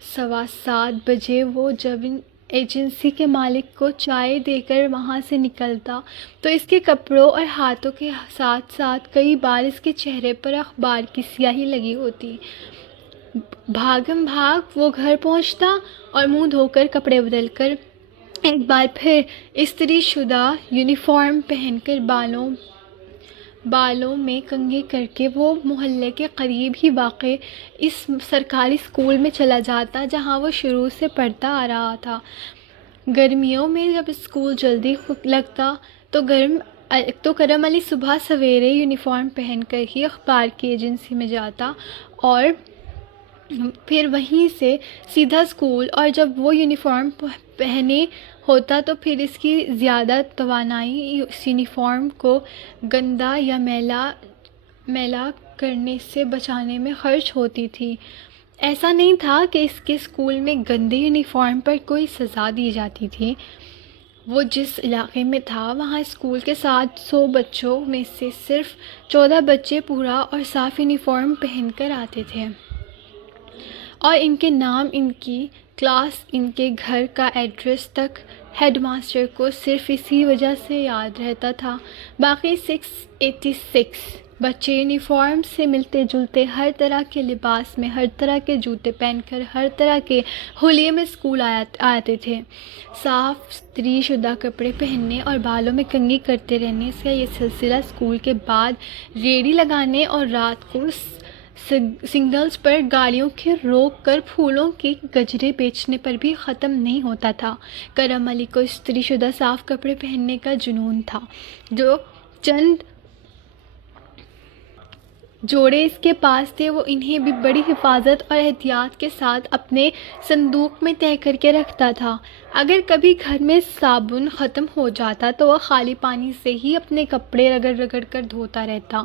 7:15 بجے وہ جب ایجنسی کے مالک کو چائے دے کر وہاں سے نکلتا تو اس کے کپڑوں اور ہاتھوں کے ساتھ ساتھ کئی بار اس کے چہرے پر اخبار کی سیاہی لگی ہوتی۔ بھاگم بھاگ وہ گھر پہنچتا اور منہ دھو کر کپڑے بدل کر ایک بار پھر استری شدہ یونیفارم پہن کر بالوں میں کنگھی کر کے وہ محلے کے قریب ہی واقع اس سرکاری اسکول میں چلا جاتا جہاں وہ شروع سے پڑھتا آ رہا تھا۔ گرمیوں میں جب اسکول جلدی لگتا تو کرم علی صبح سویرے یونیفارم پہن کر ہی اخبار کی ایجنسی میں جاتا اور پھر وہیں سے سیدھا اسکول، اور جب وہ یونیفارم پہنے ہوتا تو پھر اس کی زیادہ توانائی اس یونیفارم کو گندا یا میلا کرنے سے بچانے میں خرچ ہوتی تھی۔ ایسا نہیں تھا کہ اس کے اسکول میں گندے یونیفارم پر کوئی سزا دی جاتی تھی۔ وہ جس علاقے میں تھا وہاں اسکول کے 700 بچوں میں سے صرف 14 بچے پورا اور صاف یونیفارم پہن کر آتے تھے، اور ان کے نام، ان کی کلاس، ان کے گھر کا ایڈریس تک ہیڈ ماسٹر کو صرف اسی وجہ سے یاد رہتا تھا۔ باقی 686 بچے یونیفارم سے ملتے جلتے ہر طرح کے لباس میں، ہر طرح کے جوتے پہن کر، ہر طرح کے حلیے میں اسکول آتے تھے۔ صاف استری شدہ کپڑے پہننے اور بالوں میں کنگھی کرتے رہنے کا یہ سلسلہ اسکول کے بعد ریڑھی لگانے اور رات کو سگنلز پر گاڑیوں کے روک کر پھولوں کے گجرے بیچنے پر بھی ختم نہیں ہوتا تھا۔ کرم علی کو استری شدہ صاف کپڑے پہننے کا جنون تھا۔ جو چند جوڑے اس کے پاس تھے وہ انہیں بھی بڑی حفاظت اور احتیاط کے ساتھ اپنے صندوق میں تہہ کر کے رکھتا تھا۔ اگر کبھی گھر میں صابن ختم ہو جاتا تو وہ خالی پانی سے ہی اپنے کپڑے رگڑ رگڑ کر دھوتا رہتا۔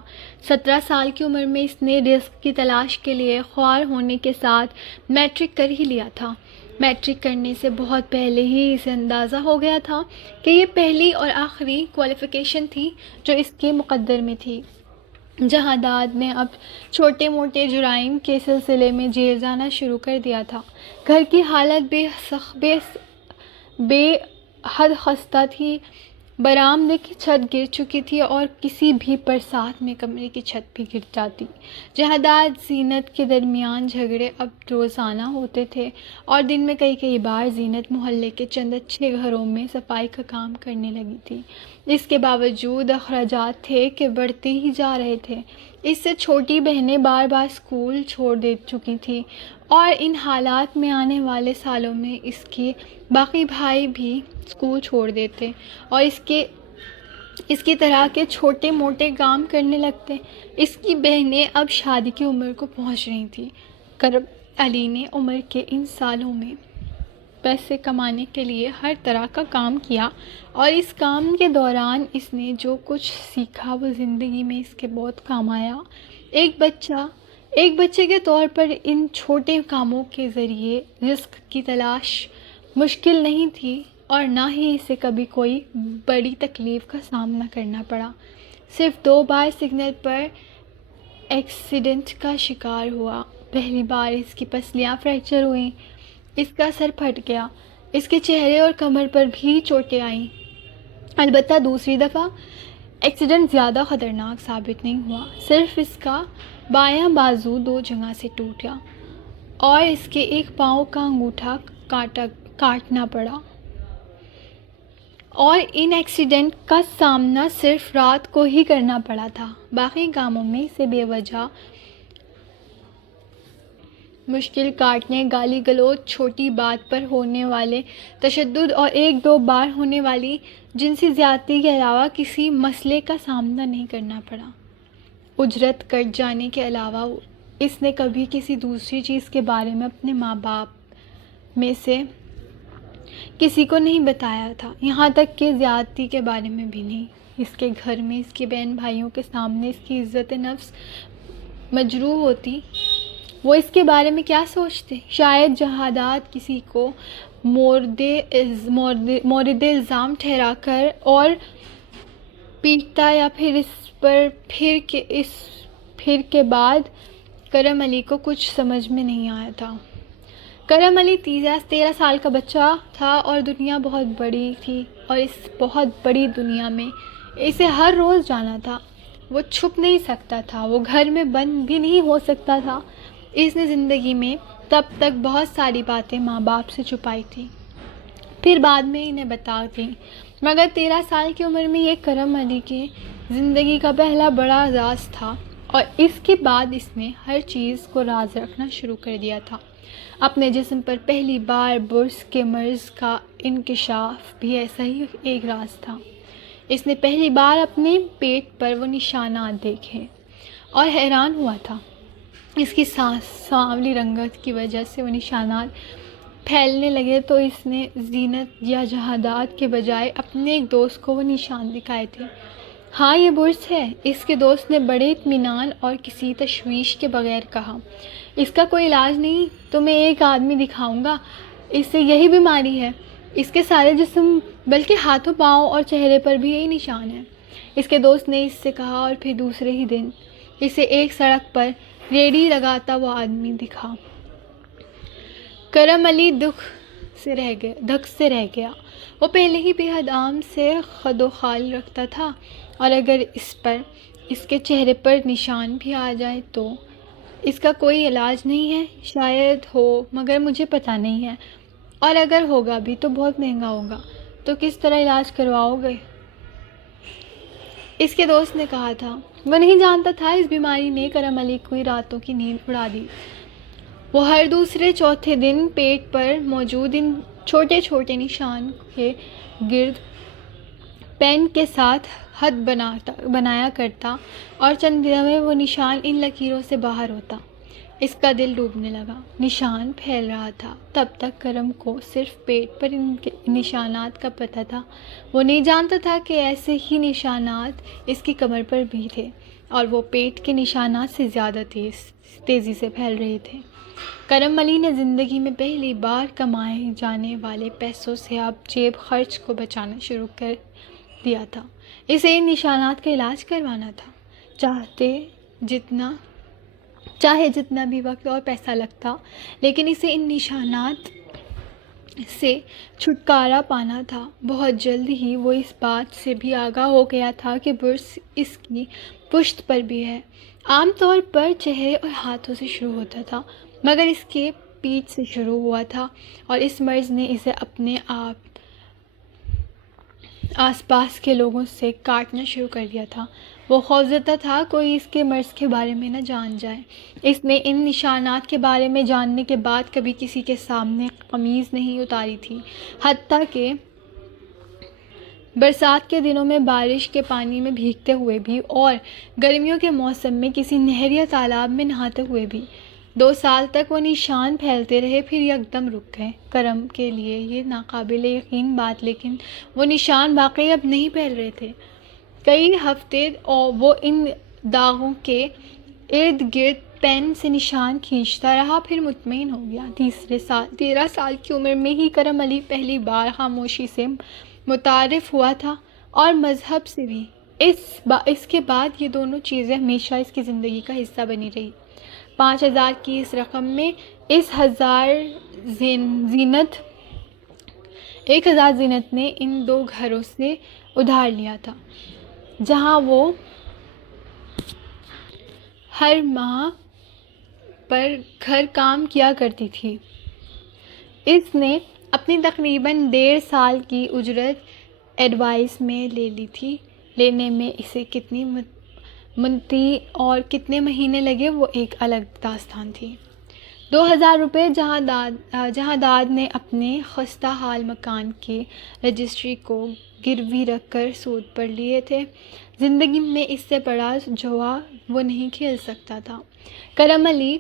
17 سال کی عمر میں اس نے رزق کی تلاش کے لیے خوار ہونے کے ساتھ میٹرک کر ہی لیا تھا۔ میٹرک کرنے سے بہت پہلے ہی اسے اندازہ ہو گیا تھا کہ یہ پہلی اور آخری کوالیفیکیشن تھی جو اس کے مقدر میں تھی۔ جہاداد نے اب چھوٹے موٹے جرائم کے سلسلے میں جیل جانا شروع کر دیا تھا۔ گھر کی حالت بے حد خستہ تھی۔ برآمدے کی چھت گر چکی تھی اور کسی بھی برسات میں کمرے کی چھت بھی گر جاتی۔ جہاداد زینت کے درمیان جھگڑے اب روزانہ ہوتے تھے، اور دن میں کئی بار زینت محلے کے چند اچھے گھروں میں صفائی کا کام کرنے لگی تھی۔ اس کے باوجود اخراجات تھے کہ بڑھتے ہی جا رہے تھے۔ اس سے چھوٹی بہنیں بار بار اسکول چھوڑ دے چکی تھیں، اور ان حالات میں آنے والے سالوں میں اس کے باقی بھائی بھی اسکول چھوڑ دیتے اور اس کی طرح کے چھوٹے موٹے کام کرنے لگتے۔ اس کی بہنیں اب شادی کی عمر کو پہنچ رہی تھیں۔ کرم علی نے عمر کے ان سالوں میں پیسے کمانے کے لیے ہر طرح کا کام کیا، اور اس کام کے دوران اس نے جو کچھ سیکھا وہ زندگی میں اس کے بہت کام آیا۔ ایک بچے کے طور پر ان چھوٹے کاموں کے ذریعے رزق کی تلاش مشکل نہیں تھی، اور نہ ہی اسے کبھی کوئی بڑی تکلیف کا سامنا کرنا پڑا۔ صرف 2 بار سگنل پر ایکسیڈنٹ کا شکار ہوا۔ پہلی بار اس کی پسلیاں فریکچر ہوئیں، اس کا سر پھٹ گیا، اس کے چہرے اور کمر پر بھی چوٹیں آئیں۔ البتہ دوسری دفعہ ایکسیڈنٹ زیادہ خطرناک ثابت نہیں ہوا، صرف اس کا بایاں بازو 2 جگہ سے ٹوٹ گیا اور اس کے ایک پاؤں کا انگوٹھا کاٹنا پڑا، اور ان ایکسیڈنٹ کا سامنا صرف رات کو ہی کرنا پڑا تھا۔ باقی کاموں میں اسے بے وجہ مشکل کاٹنے، گالی گلوچ، چھوٹی بات پر ہونے والے تشدد اور 1-2 بار ہونے والی جنسی زیادتی کے علاوہ کسی مسئلے کا سامنا نہیں کرنا پڑا۔ اجرت کٹ جانے کے علاوہ اس نے کبھی کسی دوسری چیز کے بارے میں اپنے ماں باپ میں سے کسی کو نہیں بتایا تھا، یہاں تک کہ زیادتی کے بارے میں بھی نہیں۔ اس کے گھر میں اس کے بہن بھائیوں کے سامنے اس کی عزت نفس مجروح ہوتی۔ وہ اس کے بارے میں کیا سوچتے؟ شاید جہاداد کسی کو مورد الزام ٹھہرا کر اور پیٹتا، یا پھر اس پر پھر کے بعد کرم علی کو کچھ سمجھ میں نہیں آیا تھا۔ کرم علی 13 سال کا بچہ تھا اور دنیا بہت بڑی تھی، اور اس بہت بڑی دنیا میں اسے ہر روز جانا تھا۔ وہ چھپ نہیں سکتا تھا، وہ گھر میں بند بھی نہیں ہو سکتا تھا۔ اس نے زندگی میں تب تک بہت ساری باتیں ماں باپ سے چھپائی تھی، پھر بعد میں انہیں بتا دی، مگر 13 سال کی عمر میں یہ کرم علی کی زندگی کا پہلا بڑا راز تھا، اور اس کے بعد اس نے ہر چیز کو راز رکھنا شروع کر دیا تھا۔ اپنے جسم پر پہلی بار برس کے مرض کا انکشاف بھی ایسا ہی ایک راز تھا۔ اس نے پہلی بار اپنے پیٹ پر وہ نشانات دیکھے اور حیران ہوا تھا۔ اس کی سانولی رنگت کی وجہ سے وہ نشانات پھیلنے لگے تو اس نے زینت یا جہادات کے بجائے اپنے ایک دوست کو وہ نشان دکھائے تھے۔ ہاں یہ برس ہے، اس کے دوست نے بڑے اطمینان اور کسی تشویش کے بغیر کہا۔ اس کا کوئی علاج نہیں، تمہیں ایک آدمی دکھاؤں گا، اس سے یہی بیماری ہے۔ اس کے سارے جسم بلکہ ہاتھوں پاؤں اور چہرے پر بھی یہی نشان ہے، اس کے دوست نے اس سے کہا، اور پھر دوسرے ہی دن اسے ایک سڑک پر ریڑھی لگاتا وہ آدمی دکھا۔ کرم علی دکھ سے رہ گیا۔ وہ پہلے ہی بے حد عام سے خد و خال رکھتا تھا، اور اگر اس کے چہرے پر نشان بھی آ جائے تو اس کا کوئی علاج نہیں ہے۔ شاید ہو مگر مجھے پتہ نہیں ہے، اور اگر ہوگا بھی تو بہت مہنگا ہوگا، تو کس طرح علاج کرواؤ گے؟ اس کے دوست نے کہا تھا۔ وہ نہیں جانتا تھا اس بیماری نے کرم علی کی راتوں کی نیند اڑا دی۔ وہ ہر دوسرے چوتھے دن پیٹ پر موجود ان چھوٹے چھوٹے نشان کے گرد پین کے ساتھ حد بنایا کرتا، اور چند دنوں میں وہ نشان ان لکیروں سے باہر ہوتا۔ اس کا دل ڈوبنے لگا۔ نشان پھیل رہا تھا۔ تب تک کرم کو صرف پیٹ پر ان نشانات کا پتہ تھا۔ وہ نہیں جانتا تھا کہ ایسے ہی نشانات اس کی کمر پر بھی تھے، اور وہ پیٹ کے نشانات سے زیادہ تیزی سے پھیل رہے تھے۔ کرم علی نے زندگی میں پہلی بار کمائے جانے والے پیسوں سے اب جیب خرچ کو بچانا شروع کر دیا تھا۔ اسے ان نشانات کا علاج کروانا تھا، چاہے جتنا بھی وقت اور پیسہ لگتا، لیکن اسے ان نشانات سے چھٹکارا پانا تھا۔ بہت جلد ہی وہ اس بات سے بھی آگاہ ہو گیا تھا کہ برس اس کی پشت پر بھی ہے۔ عام طور پر چہرے اور ہاتھوں سے شروع ہوتا تھا، مگر اس کے پیٹھ سے شروع ہوا تھا، اور اس مرض نے اسے اپنے آس پاس کے لوگوں سے کاٹنا شروع کر دیا تھا۔ وہ خوفزدہ تھا کوئی اس کے مرض کے بارے میں نہ جان جائے۔ اس نے ان نشانات کے بارے میں جاننے کے بعد کبھی کسی کے سامنے قمیض نہیں اتاری تھی، حتیٰ کہ برسات کے دنوں میں بارش کے پانی میں بھیگتے ہوئے بھی، اور گرمیوں کے موسم میں کسی نہر یا تالاب میں نہاتے ہوئے بھی۔ 2 سال تک وہ نشان پھیلتے رہے، پھر یکدم رک گئے۔ کرم کے لیے یہ ناقابل یقین بات، لیکن وہ نشان واقعی اب نہیں پھیل رہے تھے۔ کئی ہفتے وہ ان داغوں کے ارد گرد پین سے نشان کھینچتا رہا، پھر مطمئن ہو گیا۔ 13 سال کی عمر میں ہی کرم علی پہلی بار خاموشی سے متعارف ہوا تھا، اور مذہب سے بھی۔ اس کے بعد یہ دونوں چیزیں ہمیشہ اس کی زندگی کا حصہ بنی رہی۔ 5000 کی اس رقم میں 1000 زینت نے ان 2 گھروں سے ادھار لیا تھا، جہاں وہ ہر ماہ پر گھر کام کیا کرتی تھی۔ اس نے اپنی تقریباً 1.5 سال کی اجرت ایڈوائس میں لے لی تھی۔ لینے میں اسے کتنی منتی اور کتنے مہینے لگے وہ ایک الگ داستان تھی۔ 2000 روپے جہاں داد نے اپنے خستہ حال مکان کی رجسٹری کو گروی رکھ کر سود پر لیے تھے۔ زندگی میں اس سے بڑا جوا وہ نہیں کھیل سکتا تھا۔ کرم علی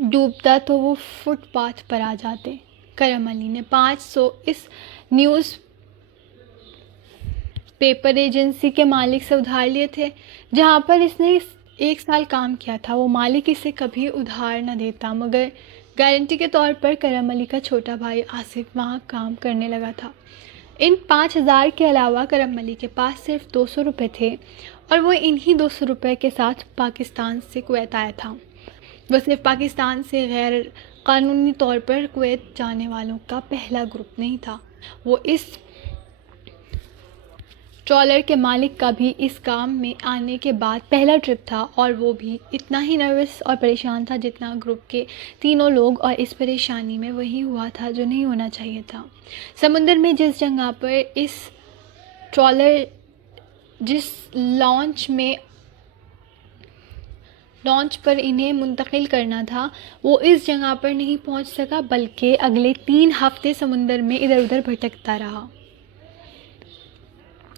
ڈوبتا تو وہ فٹ پاتھ پر آ جاتے۔ کرم علی نے 500 اس نیوز پیپر ایجنسی کے مالک سے ادھار لیے تھے، جہاں پر اس نے 1 سال کام کیا تھا۔ وہ مالک اسے کبھی ادھار نہ دیتا، مگر گارنٹی کے طور پر کرم علی کا چھوٹا بھائی آصف وہاں کام کرنے لگا تھا۔ ان 5000 کے علاوہ کرم علی کے پاس صرف 200 روپے تھے، اور وہ انہی 200 روپے کے ساتھ پاکستان سے کویت آیا تھا۔ وہ صرف پاکستان سے غیر قانونی طور پر کویت جانے والوں کا پہلا گروپ نہیں تھا، وہ اس ٹرالر کے مالک کا بھی اس کام میں آنے کے بعد پہلا ٹرپ تھا، اور وہ بھی اتنا ہی نروس اور پریشان تھا جتنا گروپ کے تینوں لوگ، اور اس پریشانی میں وہی ہوا تھا جو نہیں ہونا چاہیے تھا۔ سمندر میں جس جگہ پر اس ٹرالر جس لانچ پر انہیں منتقل کرنا تھا، وہ اس جگہ پر نہیں پہنچ سکا، بلکہ اگلے 3 ہفتے سمندر میں ادھر ادھر بھٹکتا رہا۔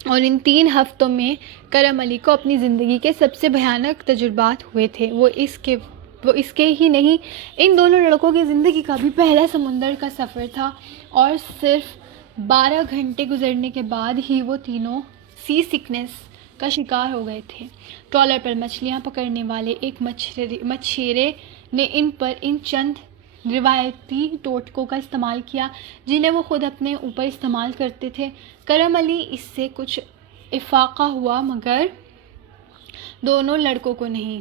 اور ان 3 ہفتوں میں کرم علی کو اپنی زندگی کے سب سے بھیانک تجربات ہوئے تھے۔ وہ اس کے ہی نہیں، ان دونوں لڑکوں کی زندگی کا بھی پہلا سمندر کا سفر تھا، اور صرف 12 گھنٹے گزرنے کے بعد ہی وہ تینوں سی سکنس کا شکار ہو گئے تھے۔ ٹرالر پر مچھلیاں پکڑنے والے ایک مچھیرے نے ان چند روایتی ٹوٹکوں کا استعمال کیا جنہیں وہ خود اپنے اوپر استعمال کرتے تھے۔ کرم علی اس سے کچھ افاقہ ہوا، مگر دونوں لڑکوں کو نہیں۔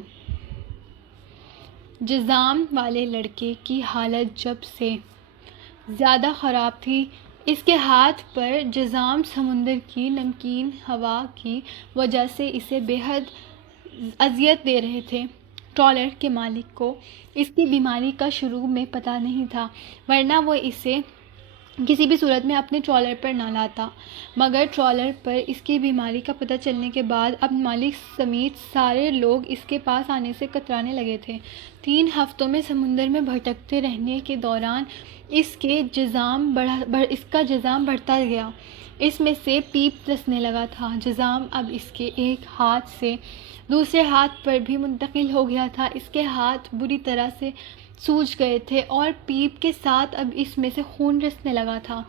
جزام والے لڑکے کی حالت جب سے زیادہ خراب تھی، اس کے ہاتھ پر جزام سمندر کی نمکین ہوا کی وجہ سے اسے بے حد اذیت دے رہے تھے۔ ٹرالر کے مالک کو اس کی بیماری کا شروع میں پتہ نہیں تھا، ورنہ وہ اسے کسی بھی صورت میں اپنے ٹرالر پر نہ لاتا، مگر ٹرالر پر اس کی بیماری کا پتہ چلنے کے بعد اب مالک سمیت سارے لوگ اس کے پاس آنے سے کترانے لگے تھے۔ 3 ہفتوں میں سمندر میں بھٹکتے رہنے کے دوران اس کا جزام بڑھتا گیا، اس میں سے پیپ رسنے لگا تھا۔ جزام اب اس کے ایک ہاتھ سے دوسرے ہاتھ پر بھی منتقل ہو گیا تھا، اس کے ہاتھ بری طرح سے سوج گئے تھے، اور پیپ کے ساتھ اب اس میں سے خون رسنے لگا تھا۔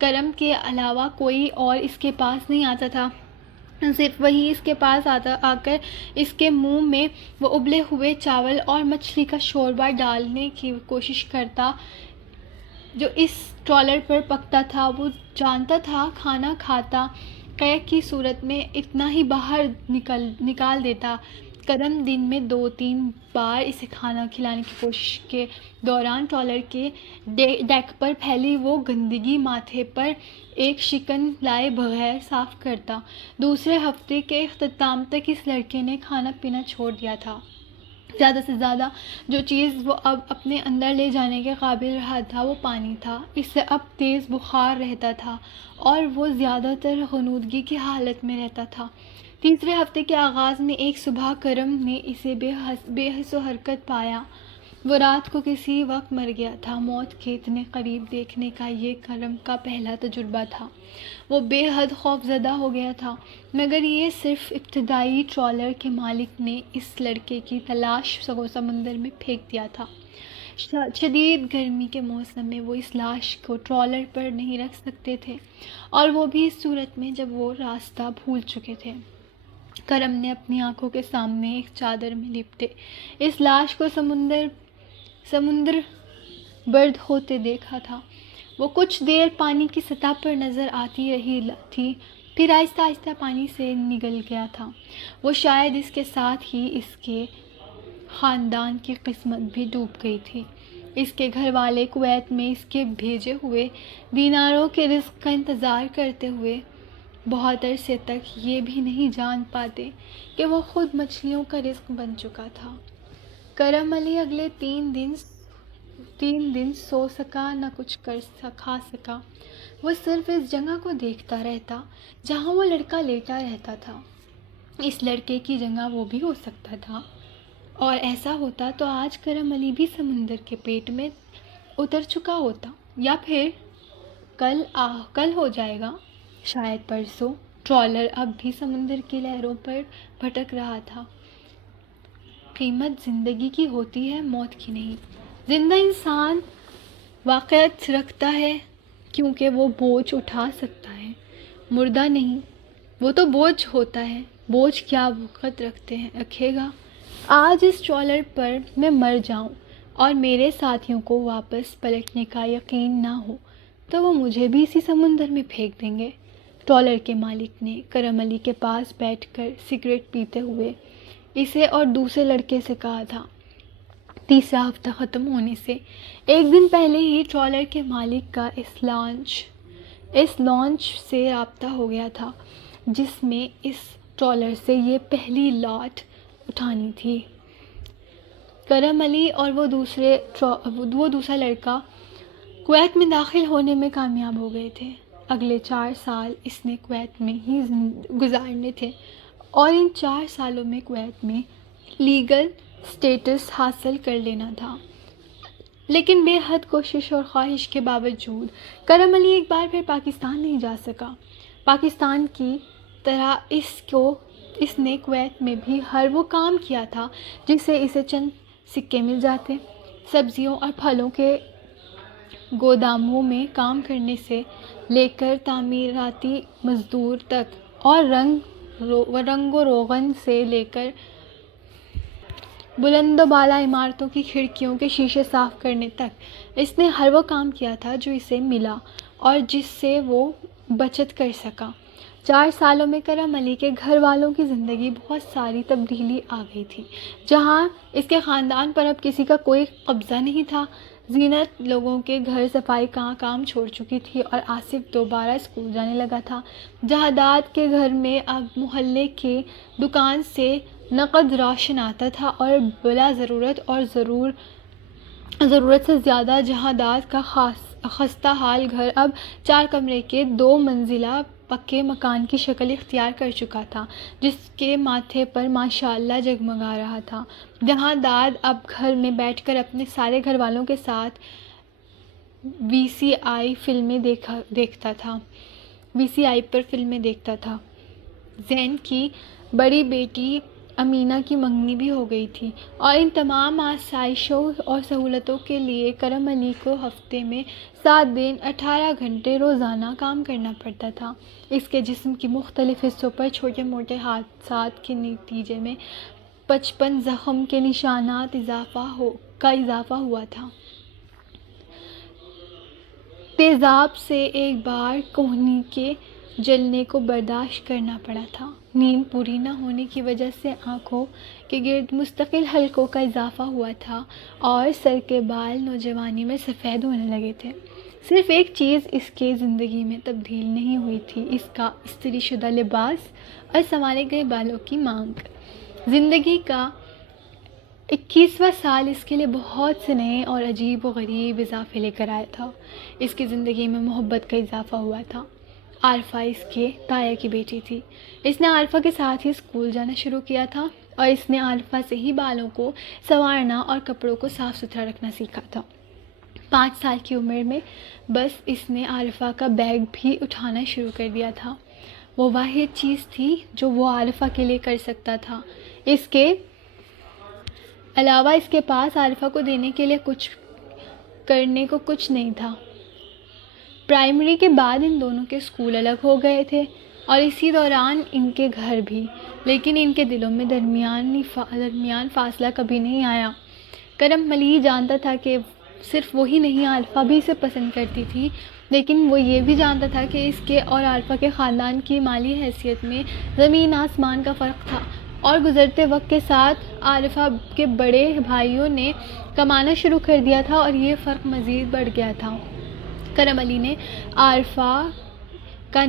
کرم کے علاوہ کوئی اور اس کے پاس نہیں آتا تھا، صرف وہی اس کے پاس آ کر اس کے منہ میں وہ ابلے ہوئے چاول اور مچھلی کا شوربہ ڈالنے کی کوشش کرتا جو اس ٹرالر پر پکتا تھا۔ وہ جانتا تھا کھانا کھاتا قے کی صورت میں اتنا ہی باہر نکال دیتا۔ کرم دن میں 2-3 بار اسے کھانا کھلانے کی کوشش کے دوران ٹرالر کے ڈیک پر پھیلی وہ گندگی ماتھے پر ایک شکن لائے بغیر صاف کرتا۔ دوسرے ہفتے کے اختتام تک اس لڑکے نے کھانا پینا چھوڑ دیا تھا۔ زیادہ سے زیادہ جو چیز وہ اب اپنے اندر لے جانے کے قابل رہا تھا وہ پانی تھا۔ اس سے اب تیز بخار رہتا تھا، اور وہ زیادہ تر غنودگی کی حالت میں رہتا تھا۔ تیسرے ہفتے کے آغاز میں ایک صبح کرم نے اسے بے حس و حرکت پایا۔ وہ رات کو کسی وقت مر گیا تھا۔ موت کے اتنے قریب دیکھنے کا یہ کرم کا پہلا تجربہ تھا۔ وہ بے حد خوف زدہ ہو گیا تھا، مگر یہ صرف ابتدائی ٹرالر کے مالک نے اس لڑکے کی تلاش سمندر میں پھینک دیا تھا۔ شدید گرمی کے موسم میں وہ اس لاش کو ٹرالر پر نہیں رکھ سکتے تھے، اور وہ بھی اس صورت میں جب وہ راستہ بھول چکے تھے۔ کرم نے اپنی آنکھوں کے سامنے ایک چادر میں لپٹے اس لاش کو سمندر برد ہوتے دیکھا تھا۔ وہ کچھ دیر پانی کی سطح پر نظر آتی رہی تھی، پھر آہستہ آہستہ پانی سے نگل گیا تھا۔ وہ شاید اس کے ساتھ ہی اس کے خاندان کی قسمت بھی ڈوب گئی تھی۔ اس کے گھر والے کویت میں اس کے بھیجے ہوئے دیناروں کے رزق کا انتظار کرتے ہوئے بہت عرصے تک یہ بھی نہیں جان پاتے کہ وہ خود مچھلیوں کا رزق بن چکا تھا۔ کرم علی اگلے 3 دن سو سکا نہ کچھ کھا سکا۔ وہ صرف اس جگہ کو دیکھتا رہتا جہاں وہ لڑکا لیٹا رہتا تھا۔ اس لڑکے کی جگہ وہ بھی ہو سکتا تھا، اور ایسا ہوتا تو آج کرم علی بھی سمندر کے پیٹ میں اتر چکا ہوتا، یا پھر کل ہو جائے گا، شاید پرسوں۔ ٹرالر اب بھی سمندر کی لہروں پر بھٹک رہا تھا۔ قیمت زندگی کی ہوتی ہے، موت کی نہیں۔ زندہ انسان واقعیت رکھتا ہے کیونکہ وہ بوجھ اٹھا سکتا ہے، مردہ نہیں۔ وہ تو بوجھ ہوتا ہے، بوجھ کیا وقت رکھے گا۔ آج اس ٹرالر پر میں مر جاؤں اور میرے ساتھیوں کو واپس پلٹنے کا یقین نہ ہو تو وہ مجھے بھی اسی سمندر میں پھینک دیں گے۔ ٹرالر کے مالک نے کرم علی کے پاس بیٹھ کر سگریٹ پیتے ہوئے اسے اور دوسرے لڑکے سے کہا تھا۔ تیسرا ہفتہ ختم ہونے سے ایک دن پہلے ہی ٹرالر کے مالک کا اس لانچ سے رابطہ ہو گیا تھا جس میں اس ٹرالر سے یہ پہلی لاٹ اٹھانی تھی۔ کرم علی اور وہ دوسرا لڑکا کویت میں داخل ہونے میں کامیاب ہو گئے تھے۔ اگلے 4 سال اس نے کویت میں ہی گزارنے تھے اور ان 4 سالوں میں کویت میں لیگل سٹیٹس حاصل کر لینا تھا، لیکن بے حد کوشش اور خواہش کے باوجود کرم علی ایک بار پھر پاکستان نہیں جا سکا۔ پاکستان کی طرح اس نے کویت میں بھی ہر وہ کام کیا تھا جس سے اسے چند سکے مل جاتے۔ سبزیوں اور پھلوں کے گوداموں میں کام کرنے سے لے کر تعمیراتی مزدور تک اور رنگ و روغن سے لے کر بلند و بالا عمارتوں کی کھڑکیوں کے شیشے صاف کرنے تک اس نے ہر وہ کام کیا تھا جو اسے ملا اور جس سے وہ بچت کر سکا۔ 4 سالوں میں کرم علی کے گھر والوں کی زندگی بہت ساری تبدیلی آ گئی تھی۔ جہاں اس کے خاندان پر اب کسی کا کوئی قبضہ نہیں تھا، زینت لوگوں کے گھر صفائی کا کام چھوڑ چکی تھی اور آصف دوبارہ اسکول جانے لگا تھا۔ جہادات کے گھر میں اب محلے کے دکان سے نقد راشن آتا تھا اور بلا ضرورت اور ضرورت سے زیادہ جہادات کا خستہ حال گھر اب 4 کمرے کے 2 منزلہ پکے مکان کی شکل اختیار کر چکا تھا، جس کے ماتھے پر ماشاءاللہ جگمگا رہا تھا۔ جہاں داد اب گھر میں بیٹھ کر اپنے سارے گھر والوں کے ساتھ VCI پر فلمیں دیکھتا تھا۔ زین کی بڑی بیٹی امینہ کی منگنی بھی ہو گئی تھی اور ان تمام آسائشوں اور سہولتوں کے لیے کرم علی کو ہفتے میں 7 دن 18 گھنٹے روزانہ کام کرنا پڑتا تھا۔ اس کے جسم کی مختلف حصوں پر چھوٹے موٹے حادثات کے نتیجے میں 55 زخم کے نشانات کا اضافہ ہوا تھا۔ تیزاب سے ایک بار کہنی کے جلنے کو برداشت کرنا پڑا تھا۔ نیند پوری نہ ہونے کی وجہ سے آنکھوں کے گرد مستقل حلقوں کا اضافہ ہوا تھا اور سر کے بال نوجوانی میں سفید ہونے لگے تھے۔ صرف ایک چیز اس کے زندگی میں تبدیل نہیں ہوئی تھی، اس کا استری شدہ لباس اور سنوارے گئے بالوں کی مانگ۔ زندگی کا 21واں سال اس کے لیے بہت سے نئے اور عجیب و غریب اضافے لے کر آیا تھا۔ اس کی زندگی میں محبت کا اضافہ ہوا تھا۔ عارفہ اس کے تایا کی بیٹی تھی۔ اس نے عارفہ کے ساتھ ہی اسکول جانا شروع کیا تھا اور اس نے عارفہ سے ہی بالوں کو سنوارنا اور کپڑوں کو صاف ستھرا رکھنا سیکھا تھا۔ 5 سال کی عمر میں بس اس نے عارفہ کا بیگ بھی اٹھانا شروع کر دیا تھا۔ وہ واحد چیز تھی جو وہ عارفہ کے لیے کر سکتا تھا۔ اس کے علاوہ اس کے پاس عارفہ کو دینے کے لیے کرنے کو کچھ نہیں تھا۔ پرائمری کے بعد ان دونوں کے اسکول الگ ہو گئے تھے اور اسی دوران ان کے گھر بھی، لیکن ان کے دلوں میں درمیان فاصلہ کبھی نہیں آیا۔ کرم علی جانتا تھا کہ صرف وہی نہیں، عارفہ بھی اسے پسند کرتی تھی، لیکن وہ یہ بھی جانتا تھا کہ اس کے اور عارفہ کے خاندان کی مالی حیثیت میں زمین آسمان کا فرق تھا اور گزرتے وقت کے ساتھ عارفہ کے بڑے بھائیوں نے کمانا شروع کر دیا تھا اور یہ فرق مزید بڑھ گیا تھا۔ کرم علی نے عارفہ کے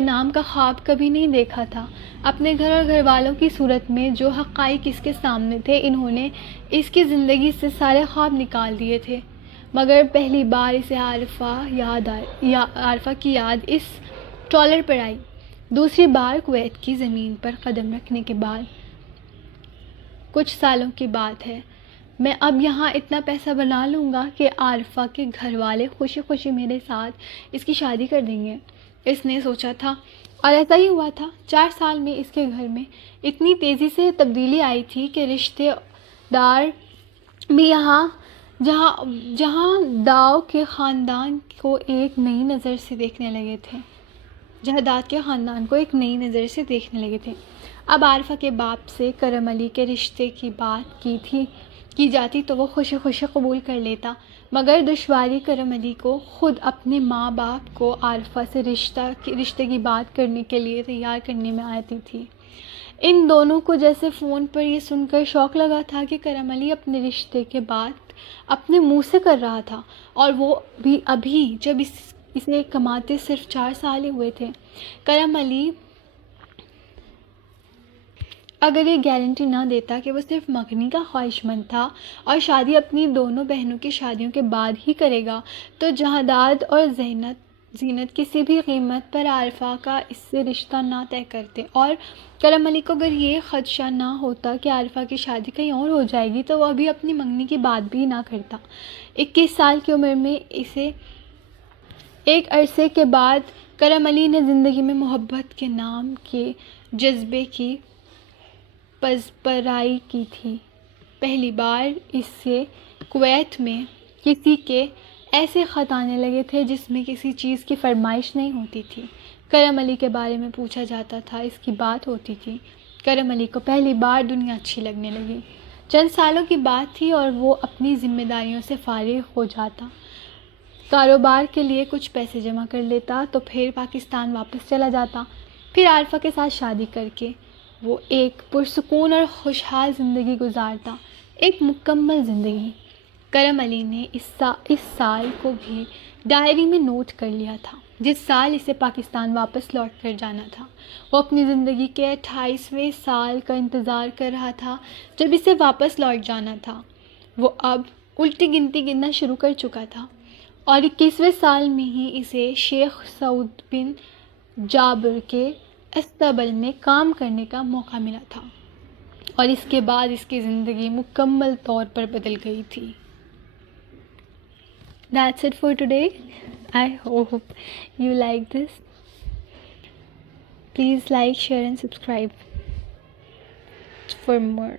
نام کا خواب کبھی نہیں دیکھا تھا۔ اپنے گھر اور گھر والوں کی صورت میں جو حقائق اس کے سامنے تھے، انہوں نے اس کی زندگی سے سارے خواب نکال دیے تھے، مگر پہلی بار اسے عارفہ کی یاد اس ٹرالر پر آئی۔ دوسری بار کویت کی زمین پر قدم رکھنے کے بعد کچھ سالوں کی بات ہے، میں اب یہاں اتنا پیسہ بنا لوں گا کہ عارفہ کے گھر والے خوشی خوشی میرے ساتھ اس کی شادی کر دیں گے، اس نے سوچا تھا اور ایسا ہی ہوا تھا۔ 4 سال میں اس کے گھر میں اتنی تیزی سے تبدیلی آئی تھی کہ رشتے دار بھی جہاں داؤ کے خاندان کو ایک نئی نظر سے دیکھنے لگے تھے۔ جہادات کے خاندان کو ایک نئی نظر سے دیکھنے لگے تھے۔ اب عارفہ کے باپ سے کرم علی کے رشتے کی بات کی جاتی تو وہ خوشی خوشی قبول کر لیتا، مگر دشواری کرم علی کو خود اپنے ماں باپ کو عارفہ سے رشتے کی بات کرنے کے لیے تیار کرنے میں آتی تھی۔ ان دونوں کو جیسے فون پر یہ سن کر شوق لگا تھا کہ کرم علی اپنے رشتے کے بات اپنے منہ سے کر رہا تھا، اور وہ بھی ابھی جب اسے کماتے صرف 4 سال ہی ہوئے تھے۔ کرم علی اگر یہ گارنٹی نہ دیتا کہ وہ صرف مغنی کا خواہش مند تھا اور شادی اپنی دونوں بہنوں کی شادیوں کے بعد ہی کرے گا، تو جہادات اور زینت کسی بھی قیمت پر عارفہ کا اس سے رشتہ نہ طے کرتے، اور کرم علی کو اگر یہ خدشہ نہ ہوتا کہ عارفہ کی شادی کہیں اور ہو جائے گی تو وہ ابھی اپنی منگنی کی بات بھی نہ کرتا۔ 21 سال کی عمر میں اسے ایک عرصے کے بعد کرم علی نے زندگی میں محبت کے نام کے جذبے کی پذیرائی کی تھی۔ پہلی بار اس سے کویت میں کسی کے ایسے خط آنے لگے تھے جس میں کسی چیز کی فرمائش نہیں ہوتی تھی۔ کرم علی کے بارے میں پوچھا جاتا تھا، اس کی بات ہوتی تھی۔ کرم علی کو پہلی بار دنیا اچھی لگنے لگی۔ چند سالوں کی بات تھی اور وہ اپنی ذمہ داریوں سے فارغ ہو جاتا، کاروبار کے لیے کچھ پیسے جمع کر لیتا، تو پھر پاکستان واپس چلا جاتا۔ پھر عارفہ کے ساتھ شادی کر کے وہ ایک پرسکون اور خوشحال زندگی گزارتا، ایک مکمل زندگی۔ کرم علی نے اس سال کو بھی ڈائری میں نوٹ کر لیا تھا جس سال اسے پاکستان واپس لوٹ کر جانا تھا۔ وہ اپنی زندگی کے 28ویں سال کا انتظار کر رہا تھا جب اسے واپس لوٹ جانا تھا۔ وہ اب الٹی گنتی گننا شروع کر چکا تھا، اور 21ویں سال میں ہی اسے شیخ سعود بن جابر کے استبل میں کام کرنے کا موقع ملا تھا، اور اس کے بعد اس کی زندگی مکمل طور پر بدل گئی تھی۔ That's it for today. I hope you like this. Please like, share and subscribe for more.